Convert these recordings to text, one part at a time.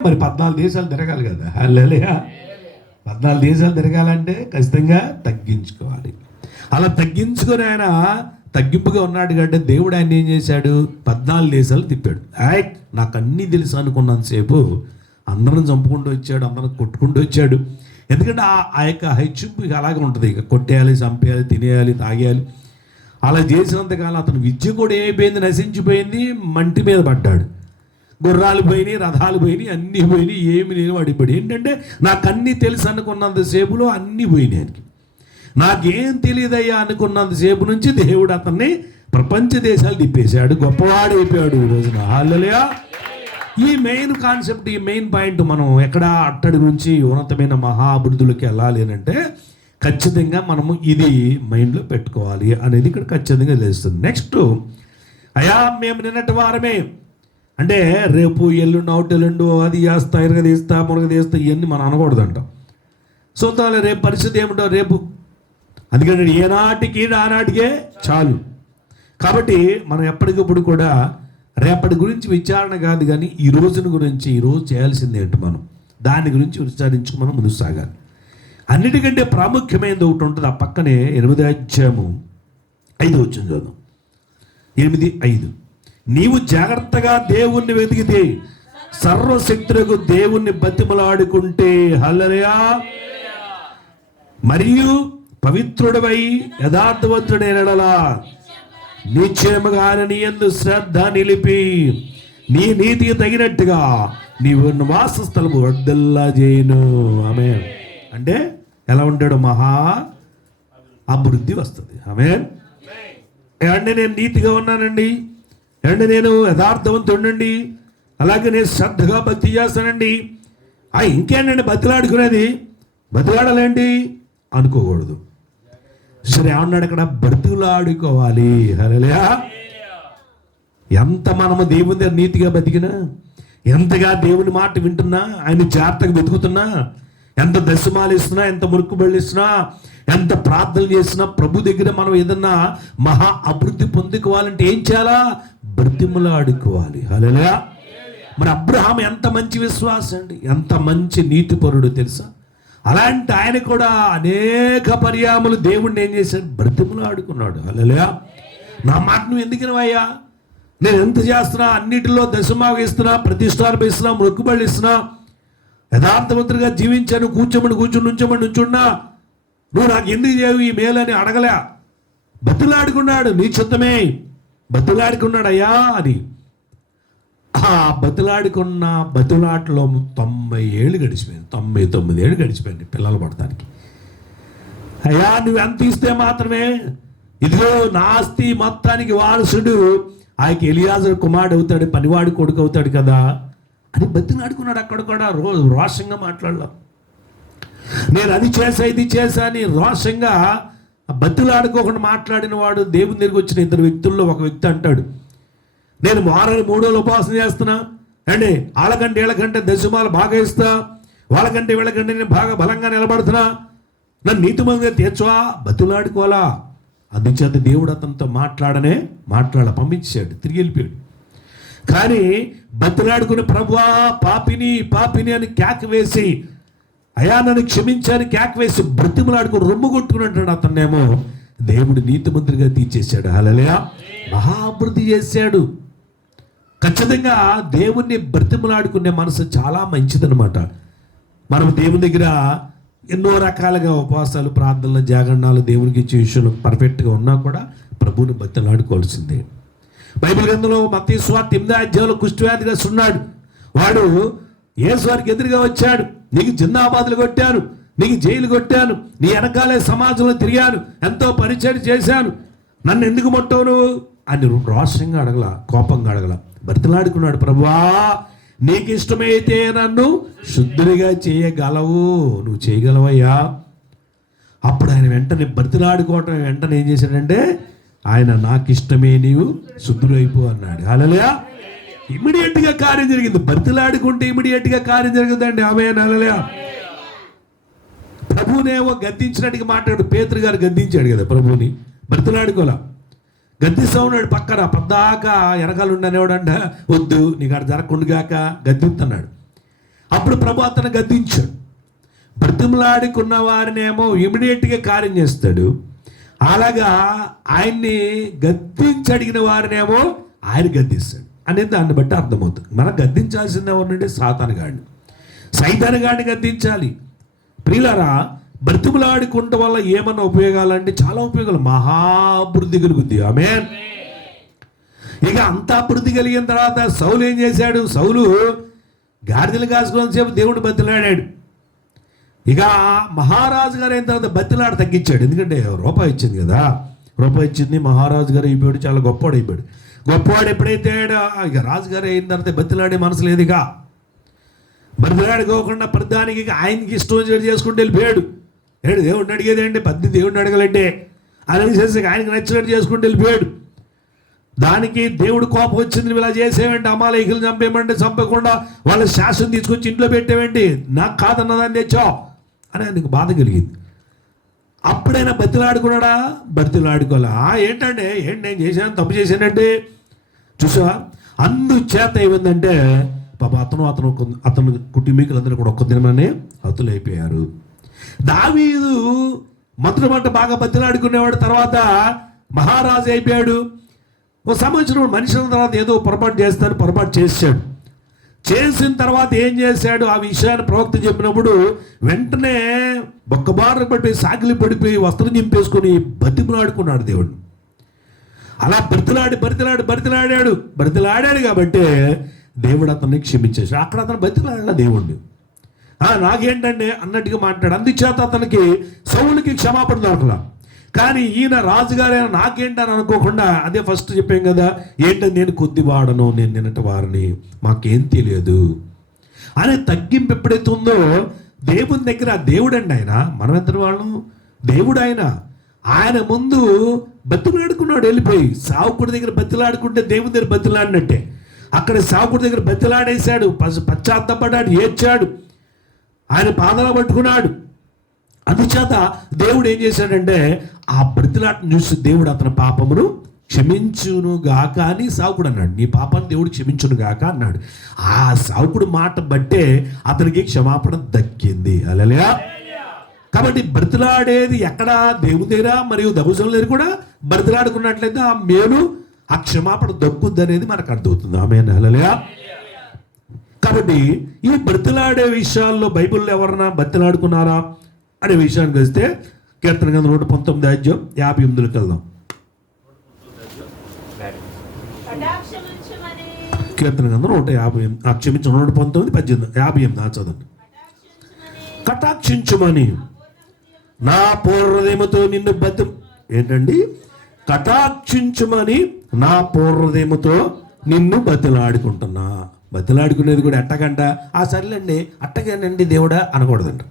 మరి 14 దేశాలు తిరగాలి కదా. హల్లెలూయా. 14 దేశాలు తిరగాలంటే ఖచ్చితంగా తగ్గించుకోవాలి. అలా తగ్గించుకొని ఆయన తగ్గింపుగా ఉన్నాడు కాబట్టి దేవుడు ఆయన ఏం చేశాడు, 14 దేశాలు తిప్పాడు. నాకు అన్నీ తెలుసు అనుకున్నంతసేపు అందరం చంపుకుంటూ వచ్చాడు, అందరం కొట్టుకుంటూ వచ్చాడు. ఎందుకంటే ఆ యొక్క హెచ్చింపు అలాగే ఉంటుంది. ఇక కొట్టేయాలి, చంపేయాలి, తినేయాలి, తాగేయాలి. అలా చేసినంతకాలం అతను విద్య కూడా ఏమైపోయింది, నశించిపోయింది, మంటి మీద పడ్డాడు. గుర్రాలు పోయినాయి, రథాలు పోయినాయి, అన్నీ పోయినాయి, ఏమి లేని వాడిపోయాడు. ఏంటంటే నాకు అన్నీ తెలుసు అనుకున్నంతసేపులో అన్నీ పోయినాయి. ఆయనకి నాకేం తెలియదయ్యా అనుకున్నంతసేపు నుంచి దేవుడు అతన్ని ప్రపంచ దేశాలు తిప్పేశాడు, గొప్పవాడు అయిపోయాడు ఈ రోజున. హల్లెలూయా. ఈ మెయిన్ కాన్సెప్ట్, ఈ మెయిన్ పాయింట్ మనం ఎక్కడ అట్టడి నుంచి ఉన్నతమైన మహాభివృద్ధులకి వెళ్ళాలి అని అంటే ఖచ్చితంగా మనము ఇది మైండ్లో పెట్టుకోవాలి అనేది ఇక్కడ ఖచ్చితంగా తెలుస్తుంది. నెక్స్ట్, అయా మేము నిన్నటి వారమే అంటే రేపు ఎల్లుండి అవుటెల్లుండు అది చేస్తా, ఇరగ తీస్తా, మురగ తీస్తా, ఇవన్నీ మనం అనకూడదంట. సొంతాలు రేపు పరిస్థితి ఏమిటో రేపు, అందుకని ఏనాటికి ఆనాటికే చాలు. కాబట్టి మనం ఎప్పటికప్పుడు కూడా రేపటి గురించి విచారణ కాదు కానీ ఈ రోజుని గురించి, ఈరోజు చేయాల్సింది ఏంటి, మనం దాని గురించి విచారించుకు మనం ముందుకు సాగాలి. అన్నిటికంటే ప్రాముఖ్యమైనది ఒకటి ఉంటుంది. ఆ పక్కనే 8వ అధ్యాయము 5వ వచనం చదువు. 8:5. నీవు జాగ్రత్తగా దేవుణ్ణి వెతికితే, సర్వశక్తులకు దేవుణ్ణి బతిమలాడుకుంటే, హల్లెలూయా, మరియు పవిత్రుడవై యథార్థవంతుడైనలా నిశ్చయముగా నీ యందు శ్రద్ధ నిలిపి నీ నీతికి తగినట్టుగా నీవు నివాస స్థలము వర్ధిల్ల చేయును. ఆమేన్. అంటే ఎలా ఉంటాడో మహా అభివృద్ధి వస్తుంది. ఆమేన్. ఏమంటే నేను నీతిగా ఉన్నానండి, ఏమంటే నేను యథార్థవంతుడండి, అలాగే నేను శ్రద్ధగా భక్తి చేస్తానండి, ఇంకేంటండి బతిలాడుకునేది, బతిలాడాలేంటి అనుకోకూడదు. సరే ఏమన్నాడు అక్కడ, బ్రతులాడుకోవాలి. హల్లెలూయా. ఎంత మనము దేవుని దగ్గర నీతిగా బతికినా, ఎంతగా దేవుని మాట వింటున్నా, ఆయన జాగ్రత్తగా వెతుకుతున్నా, ఎంత దశమాలు ఇస్తున్నా, ఎంత మురుక్కుబళ్ళు ఇస్తున్నా, ఎంత ప్రార్థనలు చేసినా, ప్రభు దగ్గర మనం ఏదన్నా మహా అభివృద్ధి పొందుకోవాలంటే ఏం చేయాలా, బ్రతిమలాడుకోవాలి. హల్లెలూయా. మరి అబ్రహాం ఎంత మంచి విశ్వాసం అండి, ఎంత మంచి నీతిపరుడు తెలుసా. అలాంటి ఆయన కూడా అనేక పర్యాములు దేవుణ్ణి ఏం చేశాడు, బ్రతిమలాడుకున్నాడు. హల్లెలూయా. నా మాట నువ్వు ఎందుకు వినవయ్యా, నేను ఎంత చేస్తున్నా, అన్నిటిలో దశమాగా ఇస్తున్నా, ప్రతిష్టార్పణ ఇస్తున్నా, మొక్కుబళ్ళు ఇస్తున్నా, యథార్థవంతుడిగా జీవించాను, కూర్చోమని నుంచున్నా, నువ్వు నాకు ఎందుకు చేయవు ఈ మేలని అడగలే. బతులాడుకున్నాడు, నీ చిత్తమే బతులాడుకున్నాడు అయ్యా అని. ఆ బతులాడుకున్న బతులాటలో 90 ఏళ్ళు గడిచిపోయింది, 99 ఏళ్ళు గడిచిపోయింది పిల్లలు పడటానికి. అయ్యా నువ్వు ఎంత ఇస్తే మాత్రమే, ఇదిగో నా ఆస్తి మొత్తానికి వారసుడు ఆయనకి ఎలియాజరు కుమారుడు అవుతాడు, పనివాడి కొడుకు అవుతాడు కదా అని బతిలాడుకున్నాడు. అక్కడ కూడా రోషంగా మాట్లాడలేం. నేను అది చేసా, ఇది చేశా అని రోషంగా బతులాడుకోకుండా మాట్లాడిన వాడు దేవుని దగ్గరికి వచ్చిన 2 వ్యక్తుల్లో ఒక వ్యక్తి అంటాడు, నేను వారాన్ని 3 రోజులు ఉపవాసం చేస్తున్నా అండి, వాళ్ళకంటే వీళ్ళకంటే దశమాలు బాగా ఇస్తా, వాళ్ళకంటే వీళ్ళకంటే నేను బాగా బలంగా నిలబడుతున్నా, నన్ను నీతిమంతుగా తీర్చవా, బతులాడుకోవాలా. అందుచేత దేవుడు అతనితో పంపించాడు, తిరిగి వెళ్ళిపోయాడు. కానీ బతులాడుకుని ప్రభువా పాపిని అని కేక వేసి, అయా నన్ను క్షమించాను కేక వేసి బ్రతిమలాడుకుని రొమ్ము కొట్టుకున్నట్టు అతన్నేమో దేవుడు నీతిమంతుడిగా తీర్చేశాడు. హల్లెలూయా. మహాభివృద్ధి చేశాడు. ఖచ్చితంగా దేవుణ్ణి బ్రతిమలాడుకునే మనసు చాలా మంచిదనమాట. మనం దేవుని దగ్గర ఎన్నో రకాలుగా ఉపవాసాలు, ప్రార్థనలు, జాగరణాలు దేవునికి ఇచ్చే విషయంలో పర్ఫెక్ట్గా ఉన్నా కూడా ప్రభువుని బ్రతిమలాడుకోవాల్సిందే. బైబిల్ గ్రంథంలో మత్తయి సువార్త 8వ అధ్యాయంలో కుష్ఠవ్యాధిగ్రస్తు ఉన్నాడు. వాడు యేసు వారికి ఎదురుగా వచ్చాడు, నీకు జిందాబాదులు కొట్టాను, నీకు జైలు కొట్టాను, నీ వెనకాలే సమాజంలో తిరిగాను, ఎంతో పరిచయం చేశాను, నన్ను ఎందుకు ముట్టవు నువ్వు అని రోషంగా అడగల, కోపంగా అడగల, బ్రతిలాడుకున్నాడు. ప్రభువా నీకు ఇష్టమైతే నన్ను శుద్ధునిగా చేయగలవు, నువ్వు చేయగలవయ్యా. అప్పుడు ఆయన వెంటనే బ్రతిలాడుకోవటం వెంటనే ఏం చేశాడంటే, ఆయన నాకు ఇష్టమే నీవు శుద్ధుడు అయిపో అన్నాడు. హల్లెలూయా. ఇమ్మీడియట్గా కార్యం జరిగింది. బ్రతిలాడుకుంటే ఇమ్మీడియట్గా కార్యం జరుగుతుందండి. ఆమేన్. హల్లెలూయా. ప్రభువునేమో గద్దించినట్టుగా మాట్లాడు. పేతురు గారు గద్దించాడు కదా ప్రభువుని, బ్రతిలాడుకోలా. గద్దిస్తూ ఉన్నాడు పక్కన, పద్దాక వెనకాల ఉండనేవాడంట, వద్దు నీకు అక్కడ జరగకుండాగాక గద్దిస్తున్నాడు. అప్పుడు ప్రభు అతను గద్దించాడు. బ్రతిమలాడుకున్న వారినేమో ఇమీడియట్గా కార్యం చేస్తాడు. అలాగా ఆయన్ని గద్దించి అడిగిన వారినేమో ఆయన గద్దిస్తాడు అనేది దాన్ని బట్టి అర్థమవుతుంది. మనం గద్దించాల్సింది ఎవరినంటే సైతానుగాడిని గద్దించాలి. ప్రియులారా, బ్రతిమలాడుకుంట వల్ల ఏమన్నా ఉపయోగాలంటే చాలా ఉపయోగాలు, మహాభివృద్ధి కలుగుద్ది. ఆమేన్. ఇక అంతా అభివృద్ధి కలిగిన తర్వాత సౌలు ఏం చేశాడు? సౌలు గాడిదలు కాసుకొని సేపు దేవుడు బతిలాడాడు. ఇక మహారాజు గారు అయిన తర్వాత బతిలాడ తగ్గించాడు. ఎందుకంటే రూపాయి ఇచ్చింది కదా, రూపాయి ఇచ్చింది, మహారాజు గారు అయిపోయాడు, చాలా గొప్పవాడు అయిపోయాడు. గొప్పవాడు ఎప్పుడైతే ఇక రాజుగారు అయిన తర్వాత బతిలాడే మనసు లేదు. ఇక బతిలాడుకోకుండా ప్రధానికి ఆయనకి ఇష్టం చేసుకుంటూ వెళ్ళిపోయాడు. దేవుడిని అడిగేది ఏంటి? దేవుడిని అడగలంటే అని చేసి ఆయనకి నచ్చినట్టు చేసుకుంటూ వెళ్ళిపోయాడు. దానికి దేవుడు కోపం వచ్చింది. ఇలా చేసేవేంటి? అమాలేకులు చంపేయమంటే చంపకుండా వాళ్ళ శాసనం తీసుకొచ్చి ఇంట్లో పెట్టేవేంటి? నాకు కాదన్నదాన్ని తెచ్చావు అని ఆయనకు బాధ కలిగింది. అప్పుడైనా బతిలాడుకున్నాడా? బతిలాడుకోలే. ఏంటంటే ఏంటి నేను చేశాను, తప్పు చేశానంటే చూసావా? అందుచేత ఏమైందంటే పాప అతను కుటుంబీకులందరూ కూడా ఒక్క దినమనే హతులైపోయారు. దావీదు మొదట బాగా బతిలాడుకునేవాడు, తర్వాత మహారాజు అయిపోయాడు. ఒక సంవత్సరం మనిషిన తర్వాత ఏదో పొరపాటు చేశాడు. చేసిన తర్వాత ఏం చేశాడు? ఆ విషయాన్ని ప్రవక్త చెప్పినప్పుడు వెంటనే బొక్కబారు పడిపోయి సాగిలి పడిపోయి వస్త్రం చింపేసుకొని బతిమలాడుకున్నాడు దేవుడు. అలా బతిలాడాడు కాబట్టి దేవుడు అతన్ని క్షమించేశాడు. అక్కడ అతను బతిలాడాల దేవుణ్ణి. నాకేంటంటే అన్నట్టుగా మాట్లాడు. అందుచేత అతనికి సౌలుకి క్షమాపణ దొరకలా. కానీ ఈయన రాజుగారైనా నాకేంటని అనుకోకుండా, అదే ఫస్ట్ చెప్పాం కదా, ఏంటని నేను కొద్దివాడను, నేను నిన్నటి వారిని, మాకేం తెలియదు అనే తగ్గింపు ఎప్పుడైతే ఉందో దేవుని దగ్గర, దేవుడండి ఆయన, మనం ఎంతటి వాళ్ళం, దేవుడు ఆయన ముందు బతిలాడుకున్నాడు. వెళ్ళిపోయి సావుకుడి దగ్గర బతిలాడుకుంటే దేవుని దగ్గర బతిలాడినట్టే. అక్కడ సావుకుడి దగ్గర బతిలాడేశాడు, పశ్చాత్తపడ్డాడు, ఏడ్చాడు, ఆయన పాదాలు పట్టుకున్నాడు. అందుచేత దేవుడు ఏం చేశాడంటే ఆ బ్రతిలాటను చూసి దేవుడు అతని పాపమును క్షమించును గాక అని సావుకుడు అన్నాడు. నీ పాపాన్ని దేవుడు క్షమించును గాక అన్నాడు. ఆ సావుకుడు మాట బట్టే అతనికి క్షమాపణ దక్కింది. హల్లెలూయా. కాబట్టి బ్రతిలాడేది ఎక్కడ? దేవుని దగ్గర మరియు దగుజుల దగ్గర కూడా బ్రతిలాడుకున్నట్లయితే ఆ మేలు, ఆ క్షమాపణ దక్కుద్ది అనేది మనకు అర్థమవుతుంది. ఆమేన్. హల్లెలూయా. కాబట్టి ఈ బ్రతిలాడే విషయాల్లో బైబిల్లో ఎవరన్నా బ్రతిలాడుకున్నారా అనే విషయానికి వస్తే కీర్తన గ్రంథం 119:58 వెళ్దాం. కీర్తన గ్రంథం 119:58 చదవండి. కటాక్షించుమని నా పూర్వహృదయముతో నిన్ను ఏంటండి? కటాక్షించుమని నా పూర్వహృదయముతో నిన్ను బతిలాడుకుంటున్నా. బతిలాడుకునేది కూడా ఎట్టగంట? సర్లేండి అట్టగానండి దేవుడా అనకూడదంట.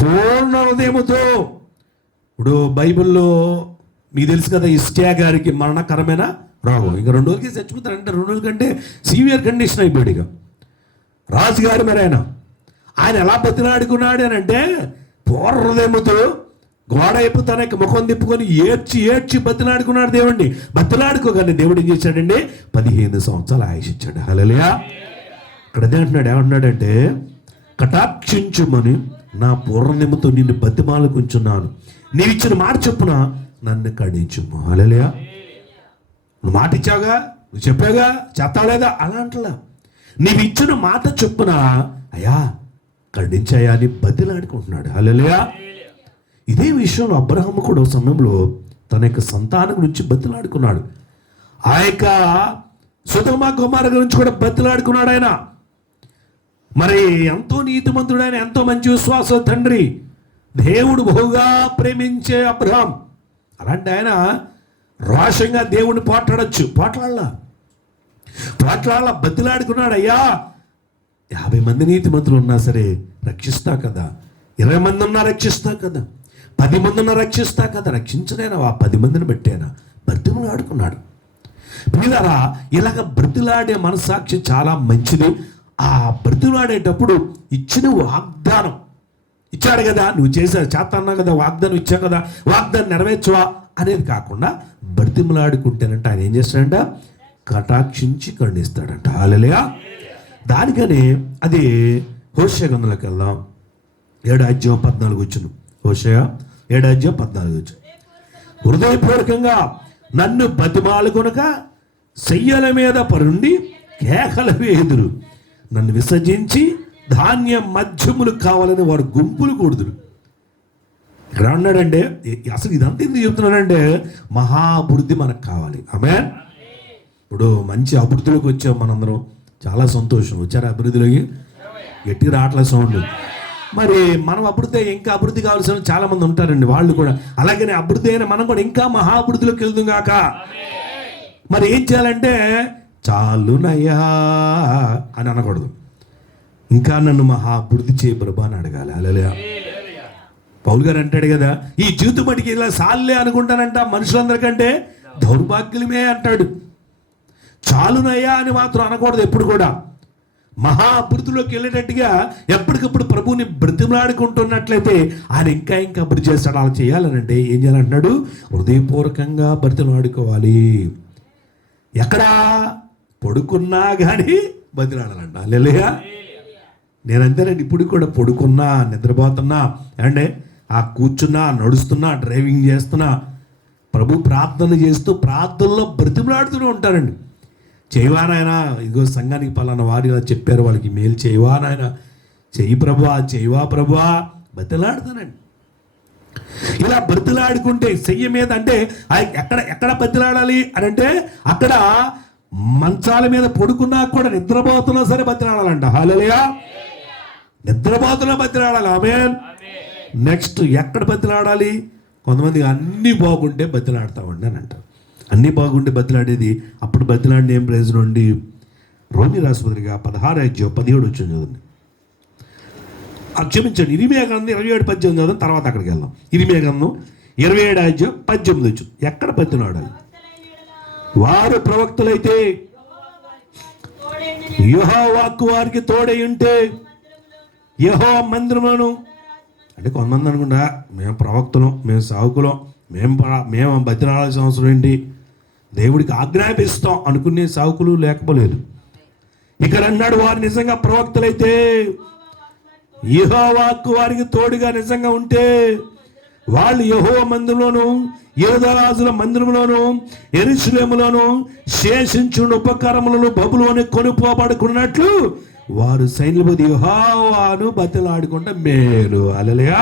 పూర్ణ హృదయముతో. ఇప్పుడు బైబిల్లో మీకు తెలుసు కదా, హిజ్కియా గారికి మరణకరమైన రోగం, ఇంకా 2 రోజులకి చచ్చిపోతారంటే 2 రోజుల కంటే సీవియర్ కండిషన్ అయిపోయాడు. ఇక రాజుగారు మరి ఆయన ఎలా బతిలాడుకున్నాడు అని అంటే పూర్ణ హృదయముతో గోడ వైపు తనకి ముఖం తిప్పుకొని ఏడ్చి బతిలాడుకున్నాడు దేవుడిని. బతిలాడుకోగానే దేవుడు ఏం చేశాడండి? 15 సంవత్సరాలు ఆయుష్ ఇచ్చాడు. హల్లెలూయా. ఇక్కడ అదే అంటున్నాడు. ఏమంటున్నాడంటే కటాక్షించుమని నా పూర్ణముతో నిన్ను బతిమాలుకుంటున్నాను, నీవు ఇచ్చిన మాట చొప్పున నన్ను కడించుము. హల్లెలూయా. నువ్వు మాట ఇచ్చావుగా, నువ్వు చెప్పావుగా, చేస్తావు లేదా అలా అంటలా. నీవు ఇచ్చిన మాట చొప్పున అయ్యా ఖండించాయా అని బతిలాడుకుంటున్నాడు. హల్లెలూయా. ఇదే విషయంలో అబ్రహాము కూడా ఒక సమయంలో తన యొక్క సంతానం గురించి బతిలాడుకున్నాడు. ఆ యొక్క సొదొమ గొమొర్రా గురించి కూడా బతిలాడుకున్నాడు ఆయన. మరి ఎంతో నీతిమంతుడైన, ఎంతో మంచి విశ్వాస తండ్రి, దేవుడు బహుగా ప్రేమించే అబ్రహాం, అలాంటి ఆయన రోషంగా దేవుడిని పోట్లాడాల బతిలాడుకున్నాడు. అయ్యా 50 మంది నీతిమంతులు ఉన్నా సరే రక్షిస్తా కదా, 20 మంది ఉన్నా రక్షిస్తా కదా, 10 మంది ఉన్నా రక్షిస్తా కదా, రక్షించలేనా? 10 మందిని బట్టేనా? బ్రతిమలాడుకున్నాడు. పిల్లరా, ఇలాగ బ్రతిలాడే మనసాక్షి చాలా మంచిది. ఆ బ్రతిలాడేటప్పుడు ఇచ్చిన వాగ్దానం ఇచ్చాడు కదా, నువ్వు చేస్తాన్నావు కదా, వాగ్దానం ఇచ్చావు కదా, వాగ్దానం నెరవేర్చవా అనేది కాకుండా బ్రతిమలాడుకుంటేనంట ఆయన ఏం చేస్తాడంట? కటాక్షించి ఖండిస్తాడంట. హల్లెలూయా. దానికని అది హోషేయ గ్రంథంలోకి వెళ్దాం. 7:14 హోషేయ 7:14. హృదయపూర్వకంగా నన్ను బతిమాలుకొనక శయ్యల మీద పరుండి కేకల వేదురు, నన్ను విసర్జించి ధాన్య మధ్యములు కావాలని వారు గుంపులు కూడుదురు. ఇక్కడ అన్నాడంటే అసలు ఇదంతా ఎందుకు చెప్తున్నాడంటే మహాభివృద్ధి మనకు కావాలి. ఆమేన్. ఇప్పుడు మంచి అభివృద్ధిలోకి వచ్చాం మనందరం, చాలా సంతోషం. వచ్చారు అభివృద్ధిలోకి? గట్టి రావట్లే సౌండ్. మరి మనం అభివృద్ధి, ఇంకా అభివృద్ధి కావాల్సిన చాలా మంది ఉంటారండి, వాళ్ళు కూడా అలాగనే అభివృద్ధి అయినా మనం కూడా ఇంకా మహాభివృద్ధిలోకి వెళ్దాం కాక. మరి ఏం చేయాలంటే చాలునయ్యా అని అనకూడదు, ఇంకా నన్ను మహాభివృద్ధి చేయ ప్రభు అని అడగాలి. హల్లెలూయా. పౌలు గారు అంటాడు కదా, ఈ జీవితం మటుకి ఇలా సాల్లే అనుకుంటానంట, మనుషులందరికంటే దౌర్భాగ్యమే అంటాడు. చాలునయ్యా అని మాత్రం అనకూడదు ఎప్పుడు కూడా. మహా అభివృద్ధిలోకి వెళ్ళేటట్టుగా ఎప్పటికప్పుడు ప్రభువుని బ్రతిమలాడుకుంటున్నట్లయితే ఆయన ఇంకా ఇంకా అభివృద్ధి చేస్తాడు. అలా చేయాలనంటే ఏం చేయాలంటున్నాడు? హృదయపూర్వకంగా బ్రతిమలాడుకోవాలి. ఎక్కడా? పడుకున్నా కానీ బతిలాడాలంట. హల్లెలూయా. నేనంతేనండి, ఇప్పుడు కూడా పడుకున్నా, నిద్రపోతున్నా, అంటే ఆ కూర్చున్నా, నడుస్తున్నా, డ్రైవింగ్ చేస్తున్నా, ప్రభు ప్రార్థన చేస్తూ ప్రార్థనలో బ్రతిమలాడుతూనే ఉంటారండి. చేయవా నాయన, ఇదిగో సంఘానికి పలానా వారు ఇలా చెప్పారు, వాళ్ళకి మేలు చేయవా నాయన, చెయ్యి ప్రభువా, చేయవా ప్రభువా, బతిలాడుతానండి. ఇలా బ్రతిలాడుకుంటే చెయ్యి మీద, అంటే ఎక్కడ ఎక్కడ బతిలాడాలి అని అంటే అక్కడ మంచాల మీద పడుకున్నా కూడా, నిద్రపోతున్నా సరే బతిలాడాలంట. హల్లెలూయా. నిద్రపోతున్నా బతిలాడాలి. ఆమేన్. నెక్స్ట్ ఎక్కడ బతిలాడాలి? కొంతమంది అన్నీ బాగుంటే బతిలాడతామండి అని అంటారు. అన్నీ బాగుంటే బతిలాడేది, అప్పుడు బతిలాడిన ఏం ప్రయోజనం అండి? రోమి రాష్ట్రపతిగా 16:17 చదువుంది. క్షమించండి, ఇరిమియా గ్రంథం 27:18 చదువు, తర్వాత అక్కడికి వెళ్దాం. ఇరిమియా గ్రంథం 27:18 ఎక్కడ బతిలాడాలి? వారు ప్రవక్తలైతే యెహోవా వాక్కు వారికి తోడై ఉంటే యెహోవా మందిరములను, అంటే కొంతమంది అనుకుంటా మేము ప్రవక్తలం, మేము సావుకులం, మేము బతిలాడాల్సిన అవసరం ఏంటి, దేవుడికి ఆజ్ఞాపిస్తాం అనుకునే సావుకులు లేకపోలేదు. ఇక్కడ అన్నాడు, వారు నిజంగా ప్రవక్తలైతే యెహోవా వాక్కు వారికి తోడుగా నిజంగా ఉంటే వాళ్ళు యెహోవా మందిరంలోను, యూదారాజుల మందిరంలోను, యెరూషలేములోను శేషించిన ఉపకరణములను బబులోని కొనుపోబడుకున్నట్లు వారు సైన్యపతి యెహోవాను బతిలాడుకుంటే మేలు. హల్లెలూయా.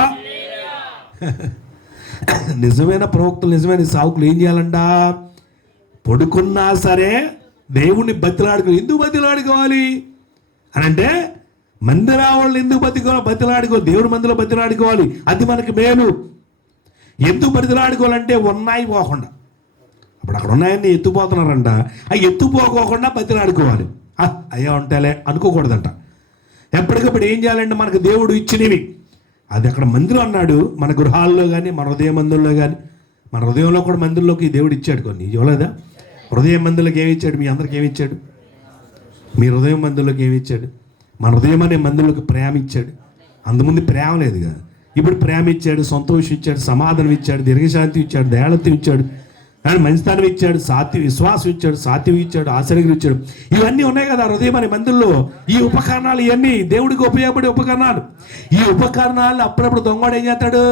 నిజమైన ప్రవక్తలు, నిజమైన సావుకులు ఏం చేయాలంట? పడుకున్నా సరే దేవుణ్ణి బతిలాడుకో. ఎందుకు బతిలాడుకోవాలి అని అంటే, మందిరా వాళ్ళు ఎందుకు బతిలాడుకోవాలి? దేవుడి మందిలో బతిలాడుకోవాలి, అది మనకి మేలు. ఎందుకు బతిలాడుకోవాలంటే ఉన్నాయి పోకుండా, అప్పుడు అక్కడ ఉన్నాయని ఎత్తుపోతున్నారంట, అవి ఎత్తుపోకోకుండా బతిలాడుకోవాలి. అయ్యా ఉంటాలే అనుకోకూడదంట. ఎప్పటికప్పుడు ఏం చేయాలంటే మనకు దేవుడు ఇచ్చినవి, అది అక్కడ మందిరం అన్నాడు, మన గృహాల్లో కానీ, మన హృదయ మందిరంలో కానీ, మన హృదయంలో కూడా మందిరంలోకి దేవుడు ఇచ్చాడు కొన్ని. ఇవ్వలేదా? హృదయ మందిరంలోకి ఏమి ఇచ్చాడు? మీ అందరికి ఏమి ఇచ్చాడు? మీ హృదయం మందిరంలోకి ఏమి ఇచ్చాడు? మన హృదయం అనే మందిరంలోకి ప్రేమ ఇచ్చాడు. అంతకుముందు ప్రేమ లేదు కదా, ఇప్పుడు ప్రేమ ఇచ్చాడు, సంతోషం ఇచ్చాడు, సమాధానం ఇచ్చాడు, దీర్ఘశాంతి ఇచ్చాడు, దయాళత్వం ఇచ్చాడు, మంచితనం ఇచ్చాడు, విశ్వాసం ఇచ్చాడు, సాత్యం ఇచ్చాడు, ఆశ్చర్యం ఇచ్చాడు. ఇవన్నీ ఉన్నాయి కదా హృదయం అనే మందిరంలో. ఈ ఉపకరణాలు ఇవన్నీ దేవుడికి ఉపయోగపడే ఉపకరణాలు. ఈ ఉపకరణాలు అప్పుడప్పుడు దొంగడు ఏం చేస్తాడు?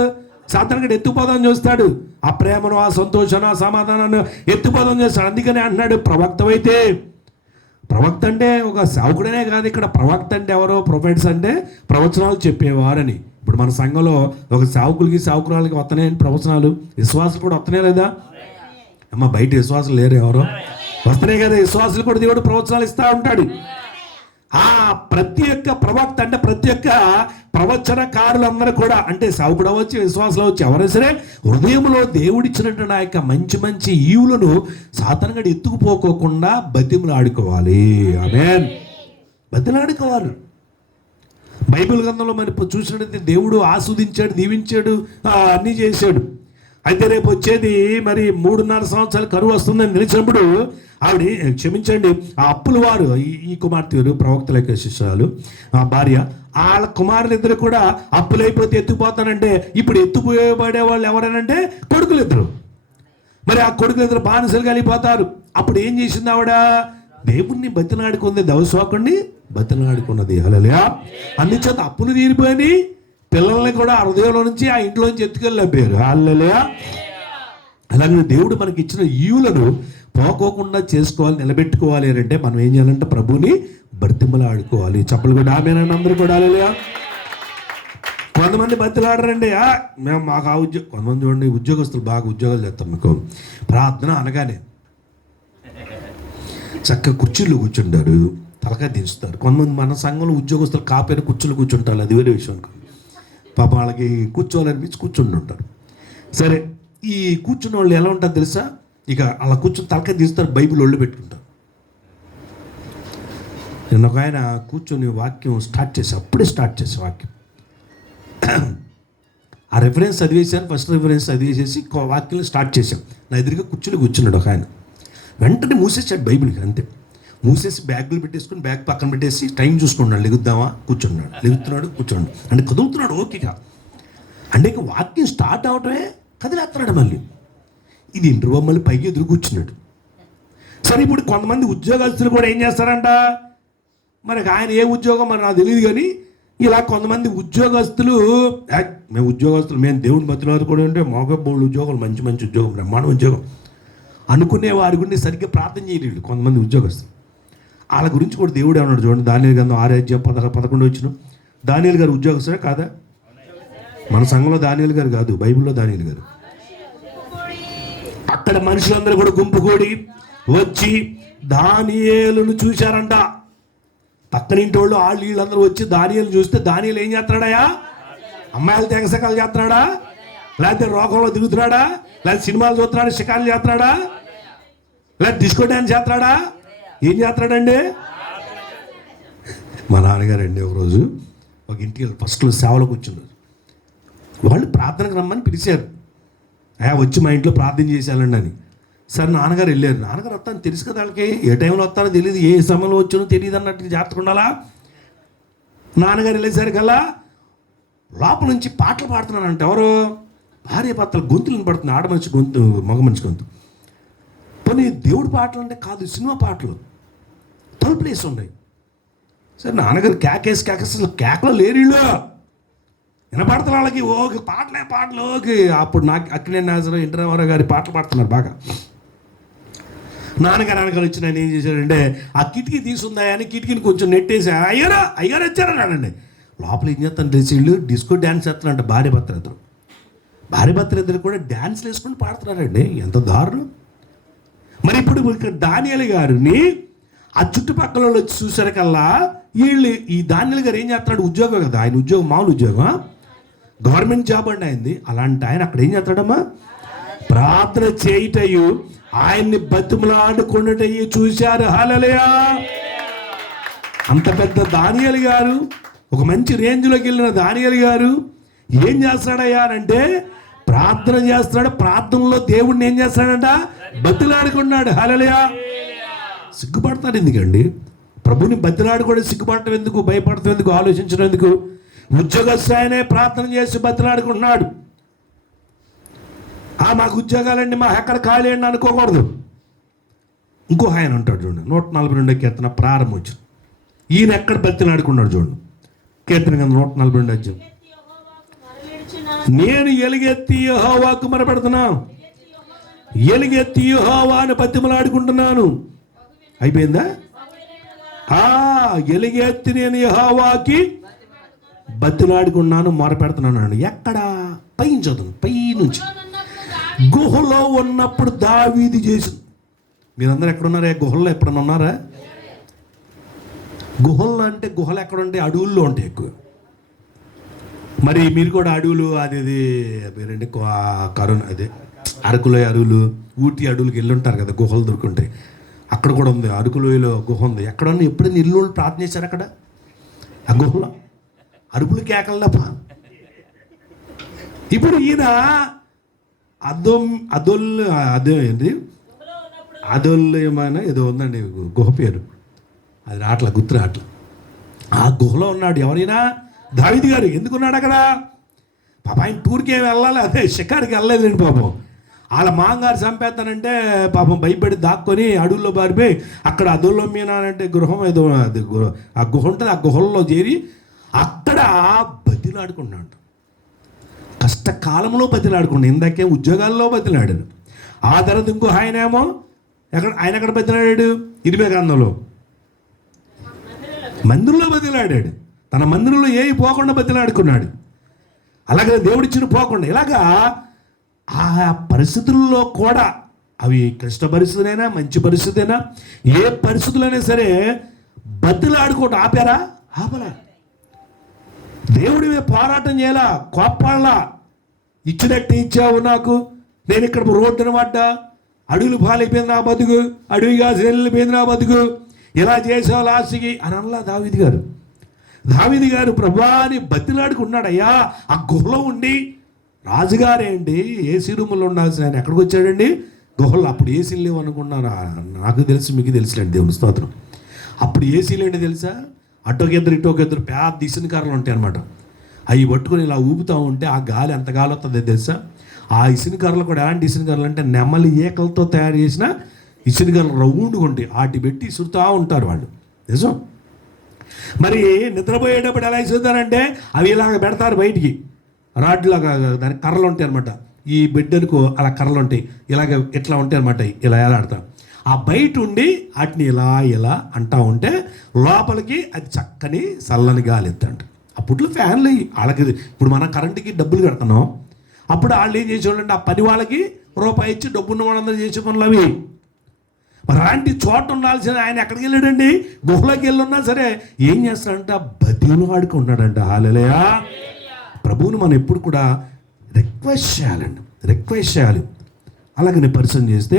సాధారణంగా ఎత్తుపోదాం చూస్తాడు. ఆ ప్రేమను, ఆ సంతోషాన్ని, ఆ సమాధానాన్ని ఎత్తుపోదాం చేస్తాడు. అందుకని అంటున్నాడు, ప్రవక్తవైతే, ప్రవక్త అంటే ఒక సేవకుడనే కాదు, ఇక్కడ ప్రవక్త అంటే ఎవరో, ప్రొఫెట్స్ అంటే ప్రవచనాలు చెప్పేవారని. ఇప్పుడు మన సంఘంలో ఒక సేవకులకి సేవకురాలకి వస్తున్నాయి ప్రవచనాలు, విశ్వాసాలు కూడా వస్తున్నాయి లేదా అమ్మ? బయట విశ్వాసాలు లేరు, ఎవరో వస్తున్నాయి కదా. విశ్వాసాలు కూడా దేవుడు ప్రవచనాలు ఇస్తూ ఉంటాడు. ఆ ప్రతి ఒక్క ప్రవక్త అంటే ప్రతి ఒక్క ప్రవచనకారులందరూ కూడా, అంటే సేవకుడు అవ్వచ్చు, విశ్వాసాలు అవ్వచ్చు, ఎవరైనా సరే హృదయంలో దేవుడిచ్చినటువంటి ఆ యొక్క మంచి మంచి ఈవులను సాధారణంగా ఎత్తుకుపోకోకుండా బతిమలాడుకోవాలి. ఆమేన్. బతిమలాడుకోవాలి. బైబిల్ గ్రంథంలో మరి చూసినట్టయితే దేవుడు ఆస్వాదించాడు, దీవించాడు, అన్నీ చేశాడు. అయితే రేపు వచ్చేది మరి 3.5 సంవత్సరాలు కరువు వస్తుందని తెలిసినప్పుడు ఆవిడ, క్షమించండి, ఆ అప్పుల వారు, ఈ కుమార్తెలు ప్రవక్తల యొక్క శిష్యురాలు, ఆ భార్య, వాళ్ళ కుమారులు ఇద్దరు కూడా అప్పులైపోతే ఎత్తుకుపోతానంటే, ఇప్పుడు ఎత్తుకుపోయే వాళ్ళు ఎవరనంటే కొడుకులు ఇద్దరు. మరి ఆ కొడుకులు ఇద్దరు బానిసలు కలిగిపోతారు. అప్పుడు ఏం చేసింది ఆవిడ? దేవుణ్ణి బతిలాడుకుంది, దైవసేవకుడిని బతిలాడుకున్నది. హల్లెలూయా. అందుచేత అప్పులు తీరిపోయి పిల్లల్ని కూడా ఆ హృదయంలో నుంచి ఆ ఇంట్లోంచి ఎత్తుకెళ్ళిపోయారు. హల్లెలూయా. అలాగే దేవుడు మనకి ఇచ్చిన ఈవులను పోకోకుండా చేసుకోవాలి, నిలబెట్టుకోవాలి అని అంటే మనం ఏం చేయాలంటే ప్రభుని బతిమలాడుకోవాలి. చప్పలు కూడా ఆమేనండి అందరూ కూడా. హల్లెలూయా. కొంతమంది బతిలాడరండి, మేము మాకు ఆ ఉద్యోగం. కొంతమంది చూడండి ఉద్యోగస్తులు బాగా ఉద్యోగాలు చేస్తారు. మీకు ప్రార్థన అనగానే చక్కగా కుర్చీల్లో కూర్చుంటారు, తలకాయ దించుతారు. కొంతమంది మన సంఘంలో ఉద్యోగస్తులు కాపైన కుర్చీలు కూర్చుంటారు, అది వేరే విషయం అనుకో. పాప వాళ్ళకి కూర్చోవాలనిపించి కూర్చుంటుంటారు. సరే, ఈ కూర్చున్న వాళ్ళు ఎలా ఉంటారు తెలుసా? ఇక అలా కూర్చొని తలకాయ తీస్తారు, బైబిల్ ఒళ్ళు పెట్టుకుంటారు. నేను ఒక ఆయన కూర్చొని వాక్యం స్టార్ట్ చేసి అప్పుడే స్టార్ట్ చేసే వాక్యం ఆ రెఫరెన్స్ చదివేశాను. ఫస్ట్ రెఫరెన్స్ చదివేసేసి వాక్యం స్టార్ట్ చేశాం. నా ఎదురుగా కూర్చొని కూర్చున్నాడు ఒక ఆయన. వెంటనే మూసేసాడు బైబిల్కి, అంతే. మూసేసి బ్యాగులు పెట్టేసుకుని బ్యాగ్ పక్కన పెట్టేసి టైం చూసుకున్నాడు. లెగుద్దామా కూర్చున్నాడు, లెగుతున్నాడు కూర్చున్నాడు, అంటే కదులుతున్నాడు. ఓకేగా అంటే ఇక వాక్యం స్టార్ట్ అవటమే కదిలేస్తున్నాడు. మళ్ళీ ఇది ఇంటర్వ్యూ, మళ్ళీ పైకి ఎదురు కూర్చున్నాడు. సరే, ఇప్పుడు కొంతమంది ఉద్యోగస్తులు కూడా ఏం చేస్తారంట, మనకి ఆయన ఏ ఉద్యోగం మరి నాకు తెలియదు, కానీ ఇలా కొంతమంది ఉద్యోగస్తులు, మేము ఉద్యోగస్తులు, మేము దేవుని బతులు కూడా ఉంటే మగ బోళ్ళు ఉద్యోగాలు, మంచి మంచి ఉద్యోగం, బ్రహ్మాండ ఉద్యోగం అనుకునే వారి గురించి సరిగ్గా ప్రార్థన చేయలేడు కొంతమంది ఉద్యోగస్తులు. వాళ్ళ గురించి కూడా దేవుడు ఏమన్నాడు చూడండి. దానియేలు గ్రంథం 6:11 వచ్చిన. దానియేలు గారు ఉద్యోగస్తుడే కాదా? మన సంఘంలో దానియేలు గారు కాదు, బైబిల్లో దానియేలు గారు. అక్కడ మనుషులందరూ కూడా గుంపు కూడి వచ్చి దానియేలును చూశారంట. పక్కనింటి వాళ్ళు వీళ్ళందరూ వచ్చి దానియేలు చూస్తే, దానియేలు ఏం చేస్తున్నాడయా? అమ్మాయిలు తెగసకాలు చేస్తున్నాడా, లేకపోతే రోగంలో దిగుతున్నాడా, లేకపోతే సినిమాలు చూస్తున్నాడా, షికారులు చేస్తున్నాడా, లేకపోతే డిస్కో డ్యాన్స్ చేస్తున్నాడా, ఏం చేస్తున్నాడండి? మా నాన్నగారండి ఒకరోజు ఒక ఇంటికి ఫస్ట్లో సేవలో కూర్చున్నారు. వాళ్ళు ప్రార్థనకు రమ్మని పిలిచారు. వచ్చి మా ఇంట్లో ప్రార్థన చేశానండి అని. సరే, నాన్నగారు వెళ్ళారు. నాన్నగారు వస్తాను తెలుసు కదా వాళ్ళకి, ఏ టైంలో వస్తానో తెలియదు, ఏ సమయంలో వచ్చానో తెలియదు అన్నట్టు జాగ్రత్తగా ఉండాలా. నాన్నగారు వెళ్ళేసరికల్లా లోపల నుంచి పాటలు పాడుతున్నానంటే, ఎవరు? భార్య భర్తల గొంతులు వినపడుతుంది, ఆడ మనిషి గొంతు, మగ మనిషి గొంతు. పోనీ దేవుడి పాటలు అంటే కాదు, సినిమా పాటలు, తలుపులు వేసి ఉన్నాయి. సరే, నాన్నగారు కేకేసి కేకలో లేరు వీళ్ళు, వినపడుతున్న వాళ్ళకి. ఓకే, పాటలు ఓకే. అప్పుడు నాకు అక్కినే నాజరు, ఇంద్రవరావు గారి పాటలు పాడుతున్నారు బాగా. నాన్నగారు వచ్చి నేను ఏం చేశాడంటే, ఆ కిటికీ తీసుందా అని కిటికీని కొంచెం నెట్టేసి, అయ్యారు వచ్చారన్నాడండి. లోపల ఏం చేస్తాను తెలిసి వీళ్ళు డిస్కో డ్యాన్స్ చేస్తున్నారంట. భార్య భర్త ఇద్దరు కూడా డ్యాన్స్లు వేసుకుని పాడుతున్నారండి. ఎంత దారుణం. మరి ఇప్పుడు ఇక్కడ దానియేలు గారిని ఆ చుట్టుపక్కల వచ్చి చూసారికల్లా వీళ్ళు, ఈ దానియేలు గారు ఏం చేస్తున్నాడు? ఉద్యోగం కదా ఆయన, ఉద్యోగం మామూలు ఉద్యోగం, గవర్నమెంట్ జాబ్ అండి ఆయనది. అలాంటి ఆయన అక్కడ ఏం చేస్తాడమ్మా? ప్రార్థన చేయటయు ఆయన్ని బతిమలాడుకున్నటయ్యి చూశారు. హల్లెలూయా. అంత పెద్ద దానియేలు గారు, ఒక మంచి రేంజ్లోకి వెళ్ళిన దానియేలు గారు ఏం చేస్తాడయ్యా అంటే ప్రార్థన చేస్తున్నాడు. ప్రార్థనలో దేవుడిని ఏం చేస్తాడంట? బతిలాడుకున్నాడు. హల్లెలూయా. సిగ్గుపడతాడు ఎందుకండి? ప్రభుని బతిలాడుకోవడం సిగ్గుపడటం ఎందుకు? భయపడటం ఎందుకు? ఆలోచించడం ఎందుకు? ఉద్యోగస్థాయనే ప్రార్థన చేసి బతిలాడుకుంటున్నాడు. మాకు ఉద్యోగాలండి, మా ఎక్కడ ఖాళీ అండి అనుకోకూడదు. ఇంకో ఆయన ఉంటాడు చూడండి, 142 కీర్తన ప్రారంభం వచ్చింది. ఈయన ఎక్కడ బతిలాడుకున్నాడు చూడండి. కీర్తన 142 అధ్యాయం. నేను ఎలుగెత్తి యెహోవాకు మొరపెడుతున్నా, ఎలుగెత్తి యెహోవాను బతిమలాడుకుంటున్నాను. అయిపోయిందా? ఎలుగెత్తి నేను యెహోవాకి బతిలాడుకున్నాను, మొరపెడుతున్నాను. ఎక్కడ? పైన చదువు, పై నుంచి. గుహలో ఉన్నప్పుడు దావీదు చేసింది. మీరందరూ ఎక్కడున్నారా? గుహల్లో ఎప్పుడన్నా ఉన్నారా? గుహల్లో అంటే గుహలు ఎక్కడ ఉంటాయి? అడవుల్లో ఉంటాయి ఎక్కువ. మరి మీరు కూడా అడవులు, అది మీరంటే కరోనా, అదే అరకులోయ అడవులు, ఊటీ అడవులకి వెళ్ళి ఉంటారు కదా, గుహలు దొరుకుంటాయి. అక్కడ కూడా ఉంది, అరకులోయలో గుహ ఉంది. ఎక్కడన్నా ఎప్పుడైనా ఇల్లు ప్రార్థన చేశారు అక్కడ? ఆ గుహలో అరుపులు కేకలు తప్ప. ఇప్పుడు ఈయన ఏంటి అదొల్లు ఏమైనా ఏదో ఉందండి గుహ పేరు, అది రాట్ల గుర్తు రాట్ల. ఆ గుహలో ఉన్నాడు. ఎవరైనా? దావీదు గారు. ఎందుకున్నాడు అక్కడ? పాప ఆయన టూర్కి ఏమి వెళ్ళాలి, అదే షికారికి వెళ్ళలేదండి పాపం. వాళ్ళ మాంగారు చంపేస్తానంటే పాపం భయపడి దాక్కొని అడవుల్లో పారిపోయి అక్కడ అదుల్లో మీనానంటే గృహం ఏదో అది ఆ గుహ ఉంటుంది, ఆ గుహల్లో చేరి అక్కడ బతిలాడుకున్నాడు. కష్టకాలంలో బతిలాడుకున్నాడు. ఇందాకే ఉద్యోగాల్లో బతిలాడాడు. ఆ తర్వాత ఇంకో ఆయనేమో ఎక్కడ బతిలాడాడు? ఇరిమే గ్రంథంలో మందిరంలో బతిలాడాడు. తన మందిరంలో ఏవి పోకుండా బతిలాడుకున్నాడు. అలాగే దేవుడిచ్చిన పోకుండా ఇలాగా ఆ పరిస్థితుల్లో కూడా, అవి కష్ట పరిస్థితులైనా మంచి పరిస్థితి అయినా ఏ పరిస్థితులైనా సరే బతిలాడుకోవటం ఆపరా. దేవుడి పోరాటం చేయాలా, కోపాలా. ఇచ్చినట్టు ఇచ్చావు నాకు, నేను ఇక్కడ రోడ్డున పడ్డా, అడవులు పాలైపోయింది నా బతుకు, అడవిగా వెళ్ళిపోయింది నా బతుకు, ఇలా చేసావు లాస్ట్కి అని అనలా దావీదు గారు ప్రభువాని బతిలాడుకున్నాడు. అయ్యా ఆ గుహలో ఉండి, రాజుగారేంటి ఏసీ రూములో ఉండాల్సిన ఆయన ఎక్కడికి వచ్చాడండి? గుహలో. అప్పుడు ఏసీలు లేవు అనుకున్నారా? నాకు తెలుసు, మీకు తెలుసులేండి, దేవుని స్తోత్రం. అప్పుడు ఏసీలు ఏంటి తెలుసా? అటోకి ఇద్దరు పెద్ద ఇసుని కర్రలు ఉంటాయి అనమాట. అవి పట్టుకొని ఇలా ఊపుతూ ఉంటే ఆ గాలి ఎంత గాలి వస్తుంది తెలుసా? ఆ ఇసుని కర్రలు కూడా ఎలాంటి ఇసుని కర్రలు అంటే నెమలి ఏకలతో తయారు చేసిన ఇసుని కర్రలు రౌండ్గా ఉంటాయి. వాటి పెట్టి ఇసురుతూ ఉంటారు వాళ్ళు. నిజం. మరి నిద్రపోయేటప్పుడు ఎలా ఇసురుతారంటే అవి ఇలాగ పెడతారు బయటికి, రాడ్లాగా దానికి కర్రలు ఉంటాయి అనమాట. ఈ బిడ్డలకు అలా కర్రలు ఉంటాయి, ఇలాగ ఇట్లా ఉంటాయి అనమాట. ఇలా ఎలాడతాం. ఆ బయట ఉండి వాటిని ఇలా అంటూ ఉంటే లోపలికి అది చక్కని చల్లని గాలి ఎత్తంట. అప్పట్లో ఫ్యాన్లు వాళ్ళకి, ఇప్పుడు మనం కరెంటుకి డబ్బులు కడుతున్నాం, అప్పుడు వాళ్ళు ఏం చేసేవాళ్ళంటే ఆ పని వాళ్ళకి రూపాయి ఇచ్చి డబ్బున్న వాళ్ళందరూ చేసే పనులు అవి. మరి అలాంటి చోట ఉండాల్సిన ఆయన ఎక్కడికి వెళ్ళాడండి? గుహలోకి వెళ్ళున్నా సరే ఏం చేస్తాడంట? బతిలు వాడుకు ఉన్నాడంట. హల్లెలూయా. ప్రభువుని మనం ఎప్పుడు కూడా రిక్వెస్ట్ చేయాలి. అలాగని పరిచయం చేస్తే